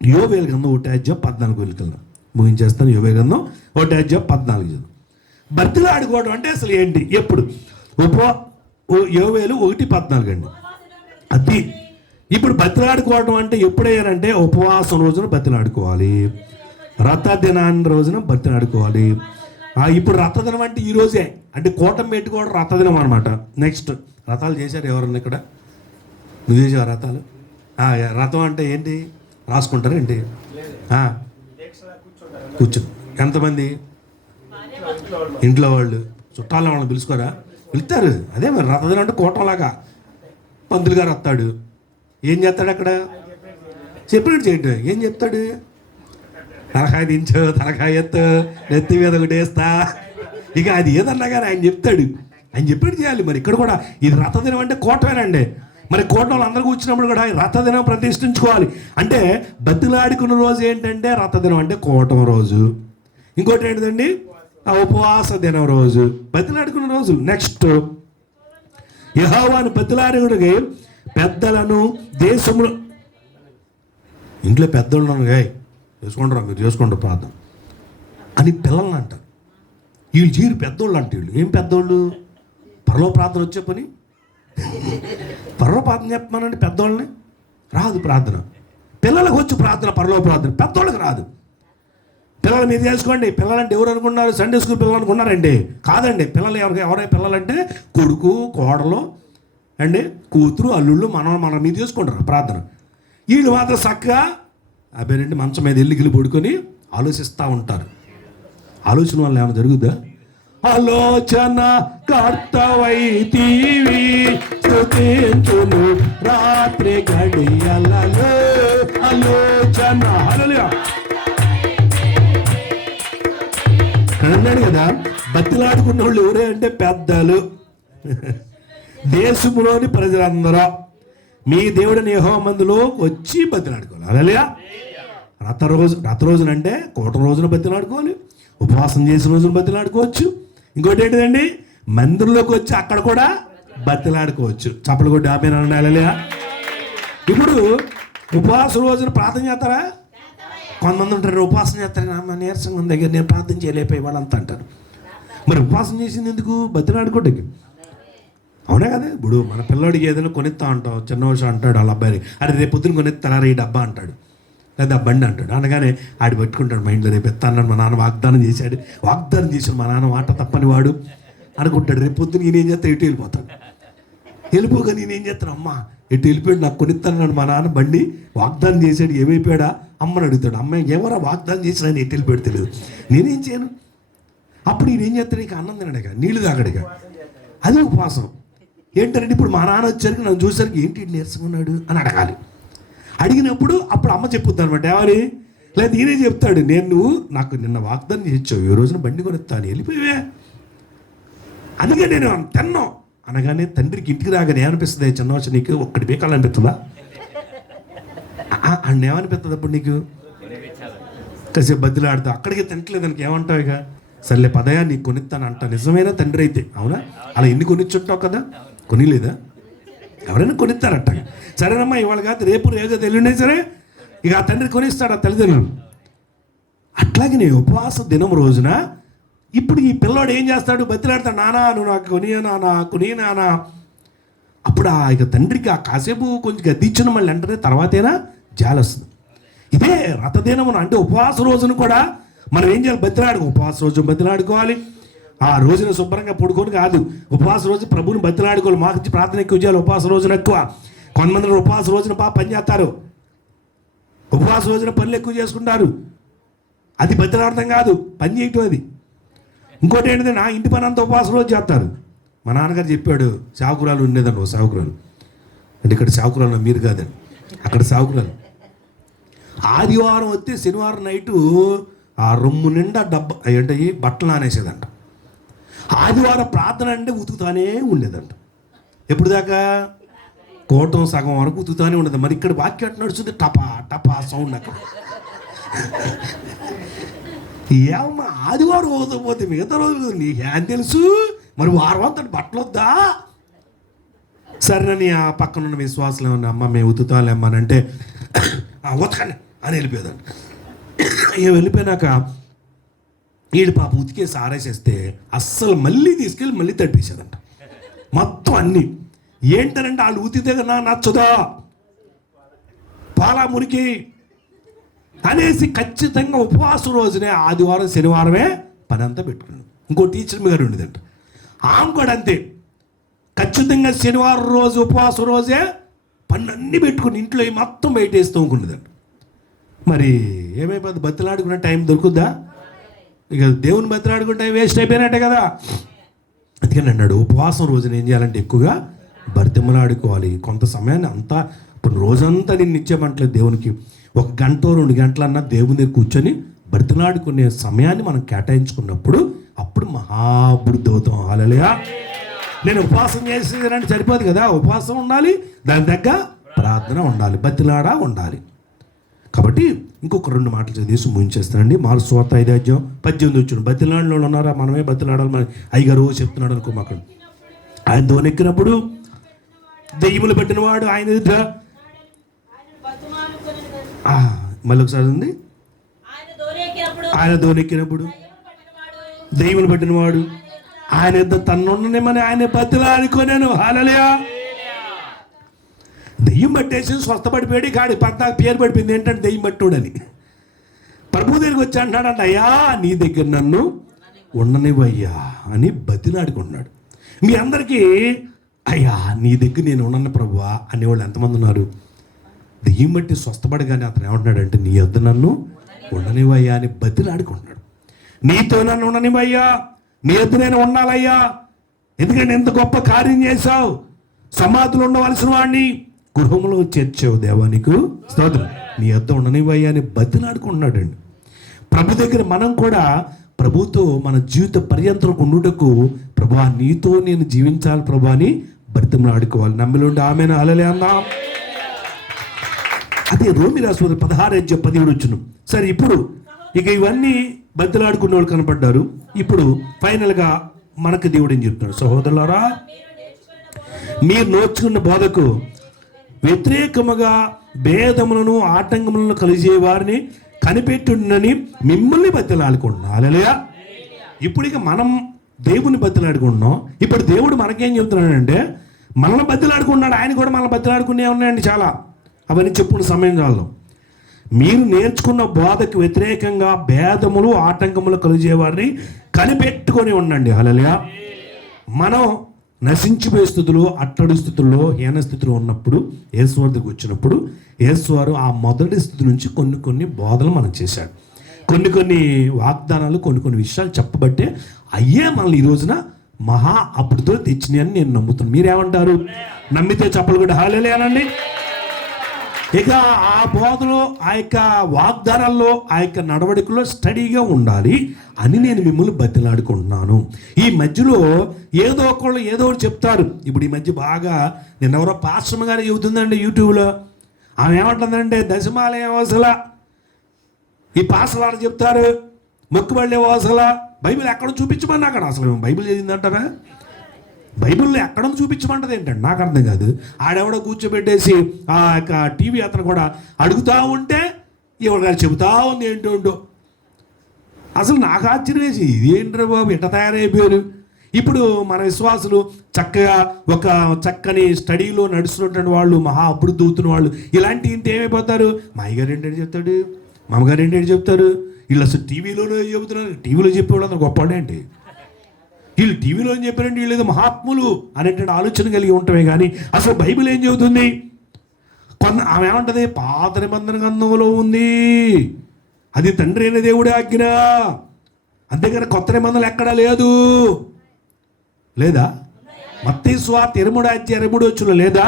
యోవేలు గ్రంథం 1:14 ముగించేస్తాను. యోవేలు గ్రంథం 1:14. బతిలాడుకోవడం అంటే అసలు ఏంటి? ఎప్పుడు? యోవేలు 1:14 అండి. అది ఇప్పుడు బతిలాడుకోవడం అంటే ఎప్పుడయ్యారంటే ఉపవాసం రోజున బతిలాడుకోవాలి, రథ దినాన్ని రోజున బతిలాడుకోవాలి. ఇప్పుడు రథదినం అంటే ఈ రోజే, అంటే కూటమి పెట్టుకోవడం రథదినం అనమాట. నెక్స్ట్ రథాలు చేశారు ఎవరన్నా ఇక్కడ? నువ్వు చేసావు రథాలు? రథం అంటే ఏంటి? రాసుకుంటారు ఏంటి? కూర్చో. ఎంతమంది? ఇంట్లో వాళ్ళు, చుట్టాల వాళ్ళని పిలుచుకోరా? పిలుస్తారు. అదే మరి రథదినం అంటే కూటంలాగా. పంతులు గారు వస్తాడు, ఏం చేస్తాడు అక్కడ? చెప్పినట్టు చేయటం. ఏం చెప్తాడు? తలకాయ దించు, తలకాయ ఎత్తు, నెత్తి మీద ఒకటి వేస్తా, ఇక అది ఏదన్నా కానీ ఆయన చెప్తాడు. ఆయన చెప్పినట్టు చేయాలి. మరి ఇక్కడ కూడా ఇది రథదినం అంటే కూటమేనండి. మరి కూటంలో అందరూ కూర్చున్నప్పుడు కూడా రథదినం ప్రతిష్ఠించుకోవాలి. అంటే బతిలాడుకున్న రోజు ఏంటంటే రథదినం అంటే కూటం రోజు. ఇంకోటి ఏంటిదండి? ఉపవాస దినం రోజు, బతిలాడుకున్న రోజు. నెక్స్ట్ యెహోవాను బతిలాడుకుడికి పెద్దలను దేశంలో, ఇంట్లో పెద్దలను చేసుకుంటారా మీరు, చేసుకుంటారు ప్రార్థన అని పిల్లల్ని అంటారు. వీళ్ళు జీరు పెద్దోళ్ళు అంటే వీళ్ళు ఏం పెద్దోళ్ళు? పరలో ప్రార్థన వచ్చే పని, పరలో ప్రార్థన చెప్పమనండి. పెద్దోళ్ళని రాదు ప్రార్థన. పిల్లలకు వచ్చి ప్రార్థన, పరలో ప్రార్థన. పెద్దోళ్ళకి రాదు. పిల్లలు మీరు చేసుకోండి. పిల్లలంటే ఎవరు అనుకున్నారు? సండే స్కూల్ పిల్లలు అనుకున్నారండి? కాదండి. పిల్లలు ఎవరైనా పిల్లలంటే కొడుకు, కోడలు అండి, కూతురు, అల్లుళ్ళు, మనం మీరు చేసుకుంటారు ప్రార్థన. వీళ్ళు మాత్రం చక్కగా అబ్బాయి మంచం మీద ఎల్లిగిలి పడుకొని ఆలోచిస్తూ ఉంటారు. ఆలోచన వల్ల ఏమైనా జరుగుద్దా? ఆలోచన కర్తవైతివి స్తుతించును రాత్రి గడియలలో ఆలోచన. హల్లెలూయా. అన్నాడు కదా, బతిలాడుకున్న వాళ్ళు ఎవరే అంటే పెద్దలు. దేశంలోని ప్రజలందరూ మీ దేవుడిని యెహోవా మందిలో వచ్చి బతిలాడుకోవాలి. హల్లెలూయా. రథ రోజున అంటే కూటం రోజున బతిలాడుకోవాలి, ఉపవాసం చేసిన రోజున బతిలాడుకోవచ్చు. ఇంకోటి ఏంటిదండి? మందిరంలోకి వచ్చి అక్కడ కూడా బతిలాడుకోవచ్చు. చప్పలు కొట్టి ఆపేనండి. హల్లెలూయా. ఇప్పుడు ఉపవాసం రోజున ప్రార్థన చేస్తారా? కొంతమంది ఉంటారు ఉపవాసం చేస్తారు, నా నీరసంగా ఉంది దగ్గర నేను ప్రార్థన చేయలేకపోయి వాళ్ళంతా అంటారు. మరి ఉపవాసం చేసింది ఎందుకు? బతిలాడుకోవడానికి. అవునా కదా? ఇప్పుడు మన పిల్లోడికి ఏదైనా కొనిస్తా అంటాం, చిన్న విషయం అంటాడు వాళ్ళ అబ్బాయిని, అరే రేపు పొద్దున కొనిస్తారా ఈ డబ్బా అంటాడు, లేదా బండి అంటాడు. అనగానే ఆడి పెట్టుకుంటాడు మైండ్లో, రేపు ఎత్తాను మా నాన్న వాగ్దానం చేశాడు మా నాన్న మాట తప్పని వాడు అనుకుంటాడు. రేపు పొద్దున నేనేం చేస్తా, ఇటు వెళ్ళిపోతాడు. వెళ్ళిపోగా నేనేం చేస్తాను, అమ్మా ఎటు వెళ్ళిపోయాడు, నాకు కొనిస్తాను మా నాన్న బండి వాగ్దానం చేశాడు, ఏమైపోయాడా అమ్మని అడుగుతాడు. అమ్మాయి ఎవరా వాగ్దానం చేసినా ఎటు వెళ్ళిపోయాడు తెలియదు, నేనేం చేయను. అప్పుడు ఈయన ఏం చేస్తాడు, ఇక అన్నం తినడుగా, నీళ్లు తాగడుగా, అది ఉపవాసం. ఏంటంటే ఇప్పుడు మా నాన్న వచ్చేసరికి నన్ను చూసేసరికి ఏంటి నీరసంగా ఉన్నాడు అని అడగాలి. అడిగినప్పుడు అప్పుడు అమ్మ చెప్పుద్ది అనమాట, ఏమని, లేదా ఈయనే చెప్తాడు, నువ్వు నాకు నిన్న వాగ్దానం చేయించావు, ఈ రోజున బండి కొనిస్తాను, వెళ్ళిపోయావే, అందుకే నేను తిన్నాం అనగానే తండ్రికి ఇంటికి రాగానే ఏమనిపిస్తుంది, చిన్నవచ్చు నీకు ఒక్కటి బేకాలనిపిస్తుందా, అన్న ఏమనిపిస్తుంది అప్పుడు నీకు, కాసేపు బద్దులాడుతూ అక్కడికి తింటలేదు దానికి ఏమంటావు, ఇక సర్లే పదయా నీకు కొనిస్తాను అంట. నిజమైన తండ్రి అయితే అవునా, అలా ఎన్ని కొనిచ్చుంటావు కదా, కొనిలేదా, ఎవరైనా కొనిస్తారట. సరేనమ్మా ఇవాళ కాదు రేపు ఎల్లుండే సరే ఇక ఆ తండ్రి కొనిస్తాడు ఆ తల్లిదండ్రులు. అట్లాగే నేను ఉపవాస దినం రోజున ఇప్పుడు ఈ పిల్లాడు ఏం చేస్తాడు, బతిలాడతాడు, నానా నువ్వు నాకు కొనియ నానా. అప్పుడు ఇక తండ్రికి ఆ కాసేపు కొంచెం గద్దించిన మళ్ళీ వెంటనే తర్వాతైనా జాలొస్తుంది. ఇదే రథదినమున అంటే ఉపవాస రోజును కూడా మనం ఏం చేయాలి, ఉపవాస రోజు బతిలాడుకోవాలి. ఆ రోజున శుభ్రంగా పడుకొని కాదు, ఉపవాస రోజు ప్రభుని బతిలాడుకోవాలి. మాకు ప్రార్థన ఎక్కువ చేయాలి ఉపవాస రోజున ఎక్కువ. కొంతమంది ఉపవాస రోజున పని చేస్తారు, ఉపవాస రోజున పనులు ఎక్కువ చేసుకుంటారు, అది బతిలాడటం కాదు, పని చేయటం అది. ఇంకోటి ఏంటంటే నా ఇంటి పని అంతా ఉపవాస రోజు చేస్తారు. మా నాన్నగారు చెప్పాడు, సావుకురాలు ఉండేదండి, ఓ సావుకురాలు అంటే ఇక్కడ సావుకురాలు మీరు కాదండి, అక్కడ సావుకురాలు. ఆదివారం వస్తే శనివారం నైటు ఆ రొమ్ము నిండా ఏంటయ్యి బట్టలు నానేసేదంట. ఆదివారం ప్రార్థన అంటే ఉతుకుతానే ఉండేదంట. ఎప్పుడు దాకా, కోటం సగం వరకు ఉతుకుతానే ఉండదు. మరి ఇక్కడ వాక్యం నడుస్తుంది, టపా టపా సౌండ్ అక్కడ. ఏమమ్మా ఆదివారం పోతే మిగతా రోజులు నీకేం తెలుసు, మరి వారం అంతా బట్టలు వద్దా. సరేనని ఆ పక్కన ఉన్న విశ్వాసం ఏమన్నా, అమ్మ మేము ఉతుకుతాలేమ్మనంటే ఉతకండి అని వెళ్ళిపోయేదంట. వెళ్ళిపోయినాక వీడు పాప ఉతికేసి ఆరేసేస్తే అస్సలు మళ్ళీ తీసుకెళ్ళి మళ్ళీ తడిపేసేదంట మొత్తం అన్నీ. ఏంటనంటే వాళ్ళు ఉతికితే నా నచ్చదా, పాలా మురికి అనేసి ఖచ్చితంగా ఉపవాస రోజునే ఆదివారం శనివారమే పని అంతా పెట్టుకున్నాడు. ఇంకో టీచర్ గారు ఉండేదంట, ఆమె కూడా అంతే, ఖచ్చితంగా శనివారం రోజు ఉపవాస రోజే పన్ను అన్నీ పెట్టుకుని ఇంట్లో మొత్తం బయట వేస్తూ అనుకునేదంట. మరి ఏమైపోతుంది, బతిలాడుకునే టైం దొరుకుద్దా, ఇక దేవుని బతిలాడుకుంటే వేస్ట్ అయిపోయినట్టే కదా. అందుకని అన్నాడు ఉపవాసం రోజున ఏం చేయాలంటే ఎక్కువగా బతిమలాడుకోవాలి. కొంత సమయాన్ని అంతా ఇప్పుడు రోజంతా నేను ఇచ్చేమంటలేదు దేవునికి, 1 గంట 2 గంటలన్నా దేవుని దగ్గర కూర్చొని బతిమలాడుకునే సమయాన్ని మనం కేటాయించుకున్నప్పుడు అప్పుడు మహాభివృద్ధి అవుతాం. హల్లెలూయా. నేను ఉపవాసం చేసేదంటే సరిపోదు కదా, ఉపవాసం ఉండాలి, దాని దగ్గర ప్రార్థన ఉండాలి, బతిలాడా ఉండాలి. కాబట్టి ఇంకొక 2 మాటలు చదివేసి ముగించేస్తానండి. మార్కు సువార్త 5:18 బతిలాడిలో ఉన్నారా, మనమే బతిలాడాలి, మన అయ్యగారు చెప్తున్నాడు అనుకో. అక్కడ ఆయన దోనెక్కినప్పుడు దెయ్యములు పట్టినవాడు ఆయన ఎదుట, మళ్ళీ ఒకసారి ఉంది, ఆయన దోనెక్కినప్పుడు దెయ్యములు పట్టినవాడు ఆయన ఎద్ద తన్నుండనేమని ఆయన బతిలాడుకొనేను. హల్లెలూయా. దెయ్యం పట్టేసి స్వస్థపడిపోయాడు, కాడి పద్దాకు పేరు పడిపోయింది ఏంటంటే దెయ్యం పట్టుడని. ప్రభు దగ్గరికి వచ్చి అంటాడంట, అయ్యా నీ దగ్గర నన్ను ఉండనివయ్యా అని బతిలాడుకున్నాడు. మీ అందరికీ అయ్యా నీ దగ్గర నేను ఉండను ప్రభువా అనేవాళ్ళు ఎంతమంది ఉన్నారు? దెయ్యం బట్టి స్వస్థపడగానే అతను ఏమంటున్నాడంటే, నీ వద్ద నన్ను ఉండనివయ్యా అని బతిలాడుకుంటున్నాడు. నీతో నన్ను ఉండనివయ్యా, నీ వద్ద నేను ఉండాలయ్యా, ఎందుకంటే ఎంత గొప్ప కార్యం చేశావు, సమాధులు ఉండవలసిన వాడిని గృహంలో చేర్చావు, దేవానికి స్తోత్రం, నీ వద్ద ఉండనివయ్యా అని బతిలాడుకుంటున్నాడండి. ప్రభు దగ్గర మనం కూడా ప్రభుతో మన జీవిత పర్యంతరం ఉండుటకు, ప్రభువా నీతో నేను జీవించాలి ప్రభు అని బతిమలాడుకోవాలి. నమ్మిలుండి ఆమెను హల్లెలూయా అన్నాం. అదే రోమి రాసిన 16:17. సరే ఇప్పుడు ఇక ఇవన్నీ బతిలాడుకున్న వాళ్ళు కనపడ్డారు. ఇప్పుడు ఫైనల్గా మనకు దేవుడు ఏం చెప్తున్నాడు? సహోదరులారా, మీరు నేర్చుకున్న బోధకు వ్యతిరేకముగా భేదములను ఆటంకములను కలిగే వారిని కనిపెట్టుండని మిమ్మల్ని బతిలాడుకుంటున్నాం. హల్లెలూయా. ఇప్పుడు ఇక మనం దేవుని బతిలాడుకుంటున్నాం. ఇప్పుడు దేవుడు మనకేం చెప్తున్నాడంటే, మనల్ని బతిలాడుకుంటున్నాడు, ఆయన కూడా మనల్ని బతిలాడుకునే ఉన్నాయండి చాలా. అవన్నీ చెప్పుకున్న సమయం కాదు. మీరు నేర్చుకున్న బోధకు వ్యతిరేకంగా భేదములు ఆటంకములు కలిగే వారిని కనిపెట్టుకొని ఉండండి. హల్లెలూయా. మనం నశించిపోయే స్థితిలో, అట్టడి స్థితిలో, హీన స్థితిలో ఉన్నప్పుడు యేసువారి దగ్గరికి వచ్చినప్పుడు యేసువారు ఆ మొదటి స్థితి నుంచి కొన్ని బోధనలు మనం చేశాడు. కొన్ని వాగ్దానాలు, కొన్ని విషయాలు చెప్పబట్టే అయ్యే మనల్ని ఈ రోజున మహా అప్పుడుతో తెచ్చినాయి అని నేను నమ్ముతున్నాను. మీరేమంటారు? నమ్మితే చెప్పలు కూడా హల్లెలూయా అనండి. ఇక ఆ బోధలో, ఆ యొక్క వాగ్దానాల్లో, ఆ యొక్క నడవడికలో స్టడీగా ఉండాలి అని నేను మిమ్మల్ని బతిలాడుకుంటున్నాను. ఈ మధ్యలో ఏదో ఒకటి చెప్తారు. ఇప్పుడు ఈ మధ్య బాగా నిన్నెవరో పాస్టమ్ గారు చెబుతుందండి యూట్యూబ్లో. ఆమె ఏమంటుందంటే దశమాలయం అసలు ఈ పాసలాడ చెప్తారు, మొక్కుబళ్ళే అసలు బైబిల్ ఎక్కడ చూపించమని. అక్కడ అసలు బైబిల్ చదివిందంటారా? బైబిల్లో ఎక్కడ చూపించమంటది ఏంటండి? నాకు అర్థం కాదు. ఆడెవడో కూర్చోబెట్టేసి ఆ యొక్క టీవీ అతను కూడా అడుగుతూ ఉంటే ఎవరి గారు చెబుతా ఉంది ఏంటో. అసలు నాకు ఆశ్చర్యం వేసి ఇదేంట్రా బాబు ఎట్ట తయారైపోయారు. ఇప్పుడు మన విశ్వాసులు చక్కగా ఒక చక్కని స్టడీలో నడుస్తున్నటువంటి వాళ్ళు, మహా అప్పుడు దూతున్న వాళ్ళు ఇలాంటి ఇంటి ఏమైపోతారు? మా అయ్యగారు ఏంటంటే చెప్తాడు, మా అమ్మగారు ఏంటంటే చెప్తారు, వీళ్ళు అసలు టీవీలోనే చెబుతున్నారు. టీవీలో చెప్పేవాళ్ళు అందరూ గొప్పవాడే ఏంటి? వీళ్ళు టీవీలో ఏం చెప్పారంటే వీళ్ళు ఏదో మహాత్ములు అనేటువంటి ఆలోచన కలిగి ఉంటామే కానీ అసలు బైబిల్ ఏం చెబుతుంది? ఆమె ఏమంటది? పాత నిబంధన గ్రంథంలో ఉంది, అది తండ్రి అయిన దేవుడే ఆజ్ఞ, అంతేగాని కొత్త నిబంధనలు ఎక్కడా లేదు. లేదా? మత్తయి సువార్త 23:23 లేదా?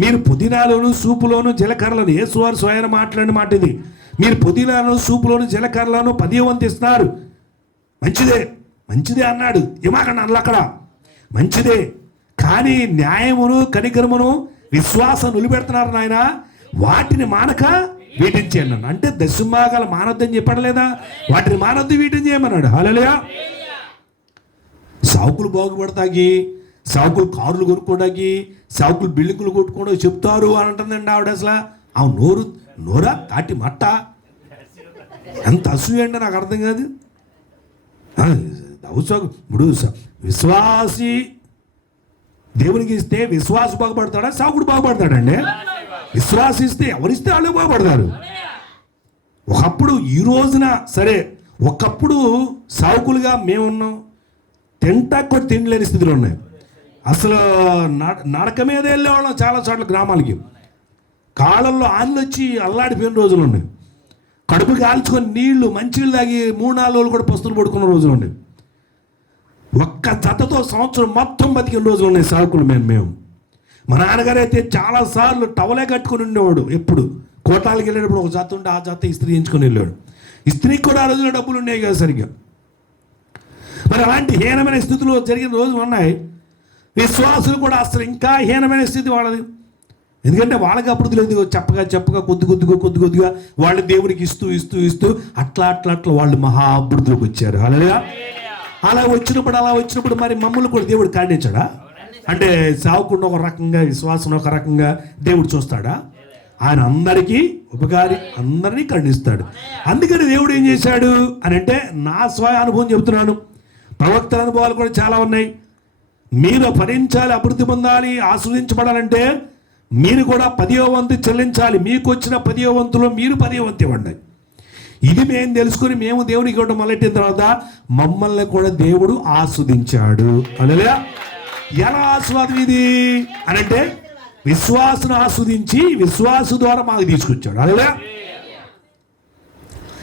మీరు పుదీనాలోను సూపులోను జీలకర్రలను, యేసువారు స్వయాన మాట్లాడిన మాట ఇది, మీరు పుదీనాను సూపులోను జీలకర్రలను 10వ వంతు ఇస్తున్నారు. మంచిదే అన్నాడు. ఏమాకండి అన్న అక్కడ మంచిదే, కానీ న్యాయమును కనికరమును విశ్వాసం నిలబెడుతున్నారు నాయన, వాటిని మానక వీటిని చేయండి అన్న. అంటే దశమాగాలు మానొద్దని చెప్పడం లేదా? వాటిని మానొద్దు, వీటిని చేయమన్నాడు. హల్లెలూయా. సావుకులు బాగుపడతాకి, సావుకులు కార్లు కొనుక్కోవడానికి, సావుకులు బిల్డింగులు కొట్టుకోవడం చెప్తారు అని అంటుందండి ఆవిడ. అసలు ఆ నోరా తాటి మట్ట ఎంత అసూయ అండి, నాకు అర్థం కాదు. ఇప్పుడు విశ్వాసి దేవునికి ఇస్తే విశ్వాసి బాగుపడతాడా, సావుకుడు బాగుపడతాడండి? విశ్వాసి ఇస్తే ఎవరిస్తే వాళ్ళు బాగుపడతారు. ఒకప్పుడు ఈ రోజున సరే, ఒకప్పుడు సావుకులుగా మేమున్నాం, కూడా తిండిలేని స్థితిలో ఉన్నాయి. అసలు నడక మీద వెళ్ళేవాళ్ళం చాలా చోట్ల గ్రామాలకి. కాళ్ళల్లో ఆళ్ళు వచ్చి అల్లాడిపోయిన రోజులు ఉన్నాయి. కడుపు కాల్చుకొని నీళ్లు మంచినీళ్ళు తాగి 3-4 రోజులు కూడా పస్తులు పడుకున్న రోజులు ఉన్నాయి. ఒక్క జతతో సంవత్సరం మొత్తం బతికిన రోజులు ఉన్నాయి సాకులు. మేము మా నాన్నగారు అయితే చాలాసార్లు టవలే కట్టుకుని ఉండేవాడు. ఎప్పుడు కోటాలకి వెళ్ళేటప్పుడు ఒక జత ఉంటే ఆ జత ఇస్త్రీ చేయించుకొని వెళ్ళాడు. ఇస్త్రీకి కూడా ఆ రోజుల్లో డబ్బులు ఉండేవి కదా సరిగ్గా. మరి అలాంటి హీనమైన స్థితిలో జరిగిన రోజులు ఉన్నాయి. విశ్వాసులు కూడా అసలు ఇంకా హీనమైన స్థితి వాళ్ళది. ఎందుకంటే వాళ్ళకి అప్పుడు తెలియదు, చెప్పగా కొద్దిగా వాళ్ళు దేవునికి ఇస్తూ అట్లా వాళ్ళు మహా అభివృద్ధిలోకి వచ్చారు. అలా వచ్చినప్పుడు మరి మమ్మల్ని కూడా దేవుడు ఖండించాడా? అంటే సావుకుండా ఒక రకంగా, విశ్వాసం ఒక రకంగా దేవుడు చూస్తాడా? ఆయన అందరికీ ఉపకారి, అందరినీ ఖండిస్తాడు. అందుకని దేవుడు ఏం చేశాడు అని అంటే, నా స్వయ అనుభవం చెబుతున్నాను, ప్రవక్తల అనుభవాలు కూడా చాలా ఉన్నాయి. మీరు ఫలించాలి, అభివృద్ధి పొందాలి, ఆస్వాదించబడాలంటే మీరు కూడా 10వ వంతు చెల్లించాలి. మీకు వచ్చిన 10వ వంతులో మీరు 10వ వంతు ఇవ్వండి. ఇది మేము తెలుసుకుని మేము దేవునికి ఇవ్వడం మొదలెట్టిన తర్వాత మమ్మల్ని కూడా దేవుడు ఆస్వాదించాడు. హల్లెలూయా. ఎలా ఆస్వాదం ఇది అని అంటే, విశ్వాసును ఆస్వాదించి విశ్వాసు ద్వారా మాకు తీసుకొచ్చాడు. హల్లెలూయా.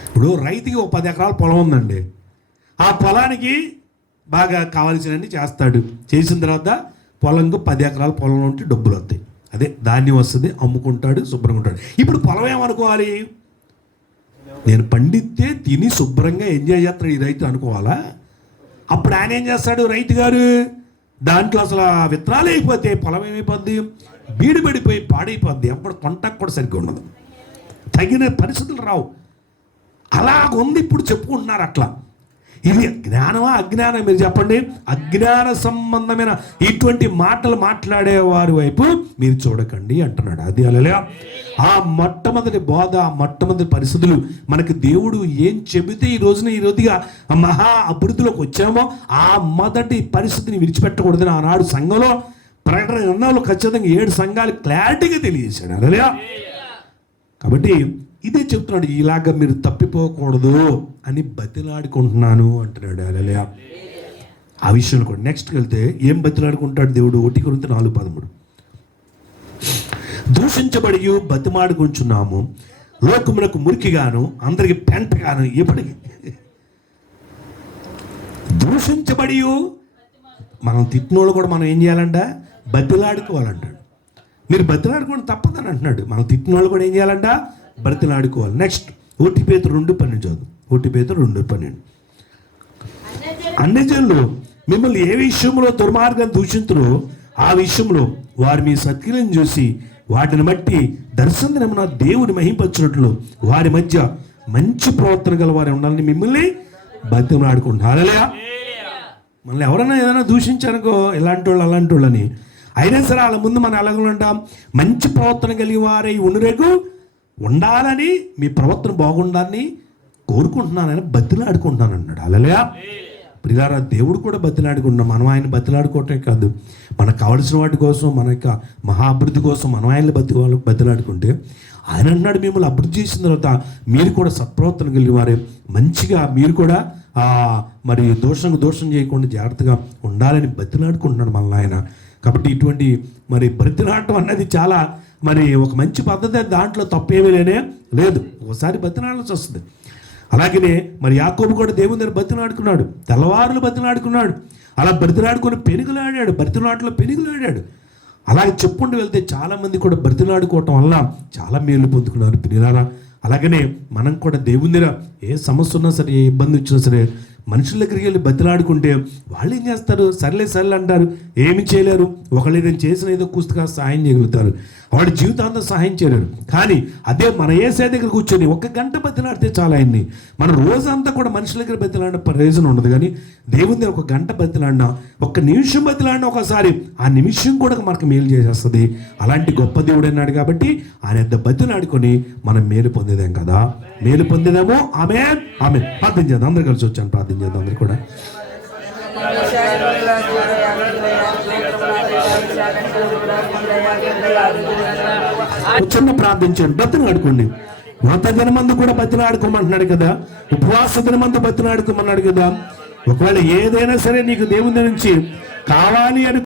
ఇప్పుడు రైతుకి ఒక 10 ఎకరాల పొలం ఉందండి. ఆ పొలానికి బాగా కావాల్సినవన్నీ చేస్తాడు. చేసిన తర్వాత పొలంకు 10 ఎకరాల పొలం ఉంటే డబ్బులు వస్తాయి. అదే ధాన్యం వస్తుంది, అమ్ముకుంటాడు, శుభ్రంగా ఉంటాడు. ఇప్పుడు పొలం ఏమనుకోవాలి? నేను పండితే తిని శుభ్రంగా ఎంజాయ్ చేస్తాడు ఈ రైతు అనుకోవాలా? అప్పుడు ఆయన ఏం చేస్తాడు రైతు గారు? దాంట్లో అసలు విత్తనాలు అయిపోతే పొలం ఏమైపోద్ది? బీడు పడిపోయి పాడైపోద్ది. అప్పుడు కొంటకు కూడా సరిగ్గా ఉండదు, తగిన పరిస్థితులు రావు. అలాగుంది ఇప్పుడు చెప్పుకుంటున్నారు. అట్లా ఇది జ్ఞానమా అజ్ఞానం? మీరు చెప్పండి. అజ్ఞాన సంబంధమైన ఇటువంటి మాటలు మాట్లాడే వారి వైపు మీరు చూడకండి అంటున్నాడు. అది అలా ఆ మొట్టమొదటి బోధ, ఆ మొట్టమొదటి పరిస్థితులు మనకి దేవుడు ఏం చెబితే ఈ రోజుగా మహా అభివృద్ధిలోకి వచ్చామో ఆ మొదటి పరిస్థితిని విడిచిపెట్టకూడదని ఆనాడు సంఘంలో ప్రకటన గ్రంథంలో ఖచ్చితంగా 7 సంఘాలు క్లారిటీగా తెలియజేశాడు. అలా కాబట్టి ఇదే చెప్తున్నాడు, ఇలాగ మీరు తప్పిపోకూడదు అని బతిలాడుకుంటున్నాను అంటున్నాడు. హల్లెలూయా. ఆ విషయంలో కూడా నెక్స్ట్కి వెళ్తే ఏం బతిలాడుకుంటాడు దేవుడు? 1 కొరింథీ 4:13 దూషించబడి బతిమాడుకుంటున్నాము, లోకమునకు మురికిగాను అందరికి పెంటగాను. ఎప్పటికి దూషించబడి మనం తిట్టినోళ్ళు కూడా మనం ఏం చేయాలంట? బతిలాడుకోవాలంటాడు. మీరు బతిలాడుకోవడం తప్పదని అంటున్నాడు. మనం తిట్టినోళ్ళు కూడా ఏం చేయాలంట? బతిలాడుకోవాలి. నెక్స్ట్ 1 పేతురు 2:12 చదువు. 1 పేతురు 2:12 అన్యజనులు మిమ్మల్ని ఏ విషయంలో దుర్మార్గం దూషింతురో ఆ విషయంలో వారు మీ సత్క్రియలను చూసి వాటిని బట్టి దర్శనమున దేవుని మహింపచ్చినట్లు వారి మధ్య మంచి ప్రవర్తన గల వారు ఉండాలని మిమ్మల్ని బతిమలాడుకుంటున్నారు. హల్లెలూయా. మనల్ని ఎవరైనా ఏదైనా దూషించారనుకో, ఇలాంటి వాళ్ళు అలాంటి వాళ్ళని, అయినా సరే వాళ్ళ ముందు మనం ఎలాగ ఉంటాం? మంచి ప్రవర్తన కలిగి వారై ఉండురేగు ఉండాలని, మీ ప్రవర్తన బాగుండాలని కోరుకుంటున్నానని బతిలాడుకుంటున్నాను అన్నాడు. హల్లెలూయా. ప్రియులారా, దేవుడు కూడా బతిలాడుకుంటున్నాం. మనం ఆయన బతిలాడుకోవటమే కాదు, మనకు కావలసిన వాటి కోసం, మన యొక్క మహా అభివృద్ధి కోసం మనం ఆయన బతిలాడుకుంటే ఆయన అన్నాడు, మిమ్మల్ని అభివృద్ధి చేసిన తర్వాత మీరు కూడా సత్ప్రవర్తన కలిగి వారే మంచిగా మీరు కూడా మరి దోషం చేయకుండా జాగ్రత్తగా ఉండాలని బతిలాడుకుంటున్నాడు మనల్ని ఆయన. కాబట్టి ఇటువంటి మరి బతిలాడటం అన్నది చాలా మరి ఒక మంచి పద్ధతి. దాంట్లో తప్పేమీ లేదు. ఒకసారి బతిలాడాల్సి వస్తుంది. అలాగనే మరి యాకోబు కూడా దేవుని దగ్గర బతిలాడుకున్నాడు, తెల్లవారులు బతిలాడుకున్నాడు. అలా బతిలాడుకొని పెనుగులాడాడు. అలాగే చెప్పుకుంటూ వెళ్తే చాలామంది కూడా బతిలాడుకోవటం వల్ల చాలా మేలు పొందుకున్నారు ప్రియులారా. అలాగనే మనం కూడా దేవుని దగ్గర ఏ సమస్య ఉన్నా సరే, ఏ ఇబ్బంది వచ్చినా సరే మనుషుల దగ్గరికి వెళ్ళి బతిలాడుకుంటే వాళ్ళు ఏం చేస్తారు? సర్లే అంటారు, ఏమి చేయలేరు. ఒకళ్ళు ఏదైనా చేసిన ఏదో కూస్తగా సహాయం చేయగలుగుతారు, వాడి జీవితాంతం సహాయం చేయలేరు. కానీ అదే మన యేసయ్య దగ్గర కూర్చొని 1 గంట బతిలాడితే చాలా ఆయన్ని. మన రోజంతా కూడా మనుషుల దగ్గర బతిలాడిన ప్రయోజనం ఉండదు. కానీ దేవుని దగ్గర 1 గంట బతిలాడినా, 1 నిమిషం బతిలాడినా ఒకసారి ఆ నిమిషం కూడా మనకు మేలు చేసేస్తుంది. అలాంటి గొప్ప దేవుడు అన్నాడు. కాబట్టి ఆయన బతిలాడుకొని మనం మేలు పొందేదేం కదా, మేలు పొందేదేమో. ఆమేన్. ప్రార్థన చేద్దాం. అందరు కలిసి వచ్చాను, ప్రార్థన చేద్దాం అందరు కూడా. చిన్న ప్రార్థించండి, బతిలాడుకోండి. వ్రత దినమందు కూడా బతిలాడుకోమంటున్నాడు కదా, ఉపవాస దినమందు బతిలాడుకోమన్నాడు కదా. ఒకవేళ ఏదైనా సరే నీకు దేవుని నుంచి కావాలి అని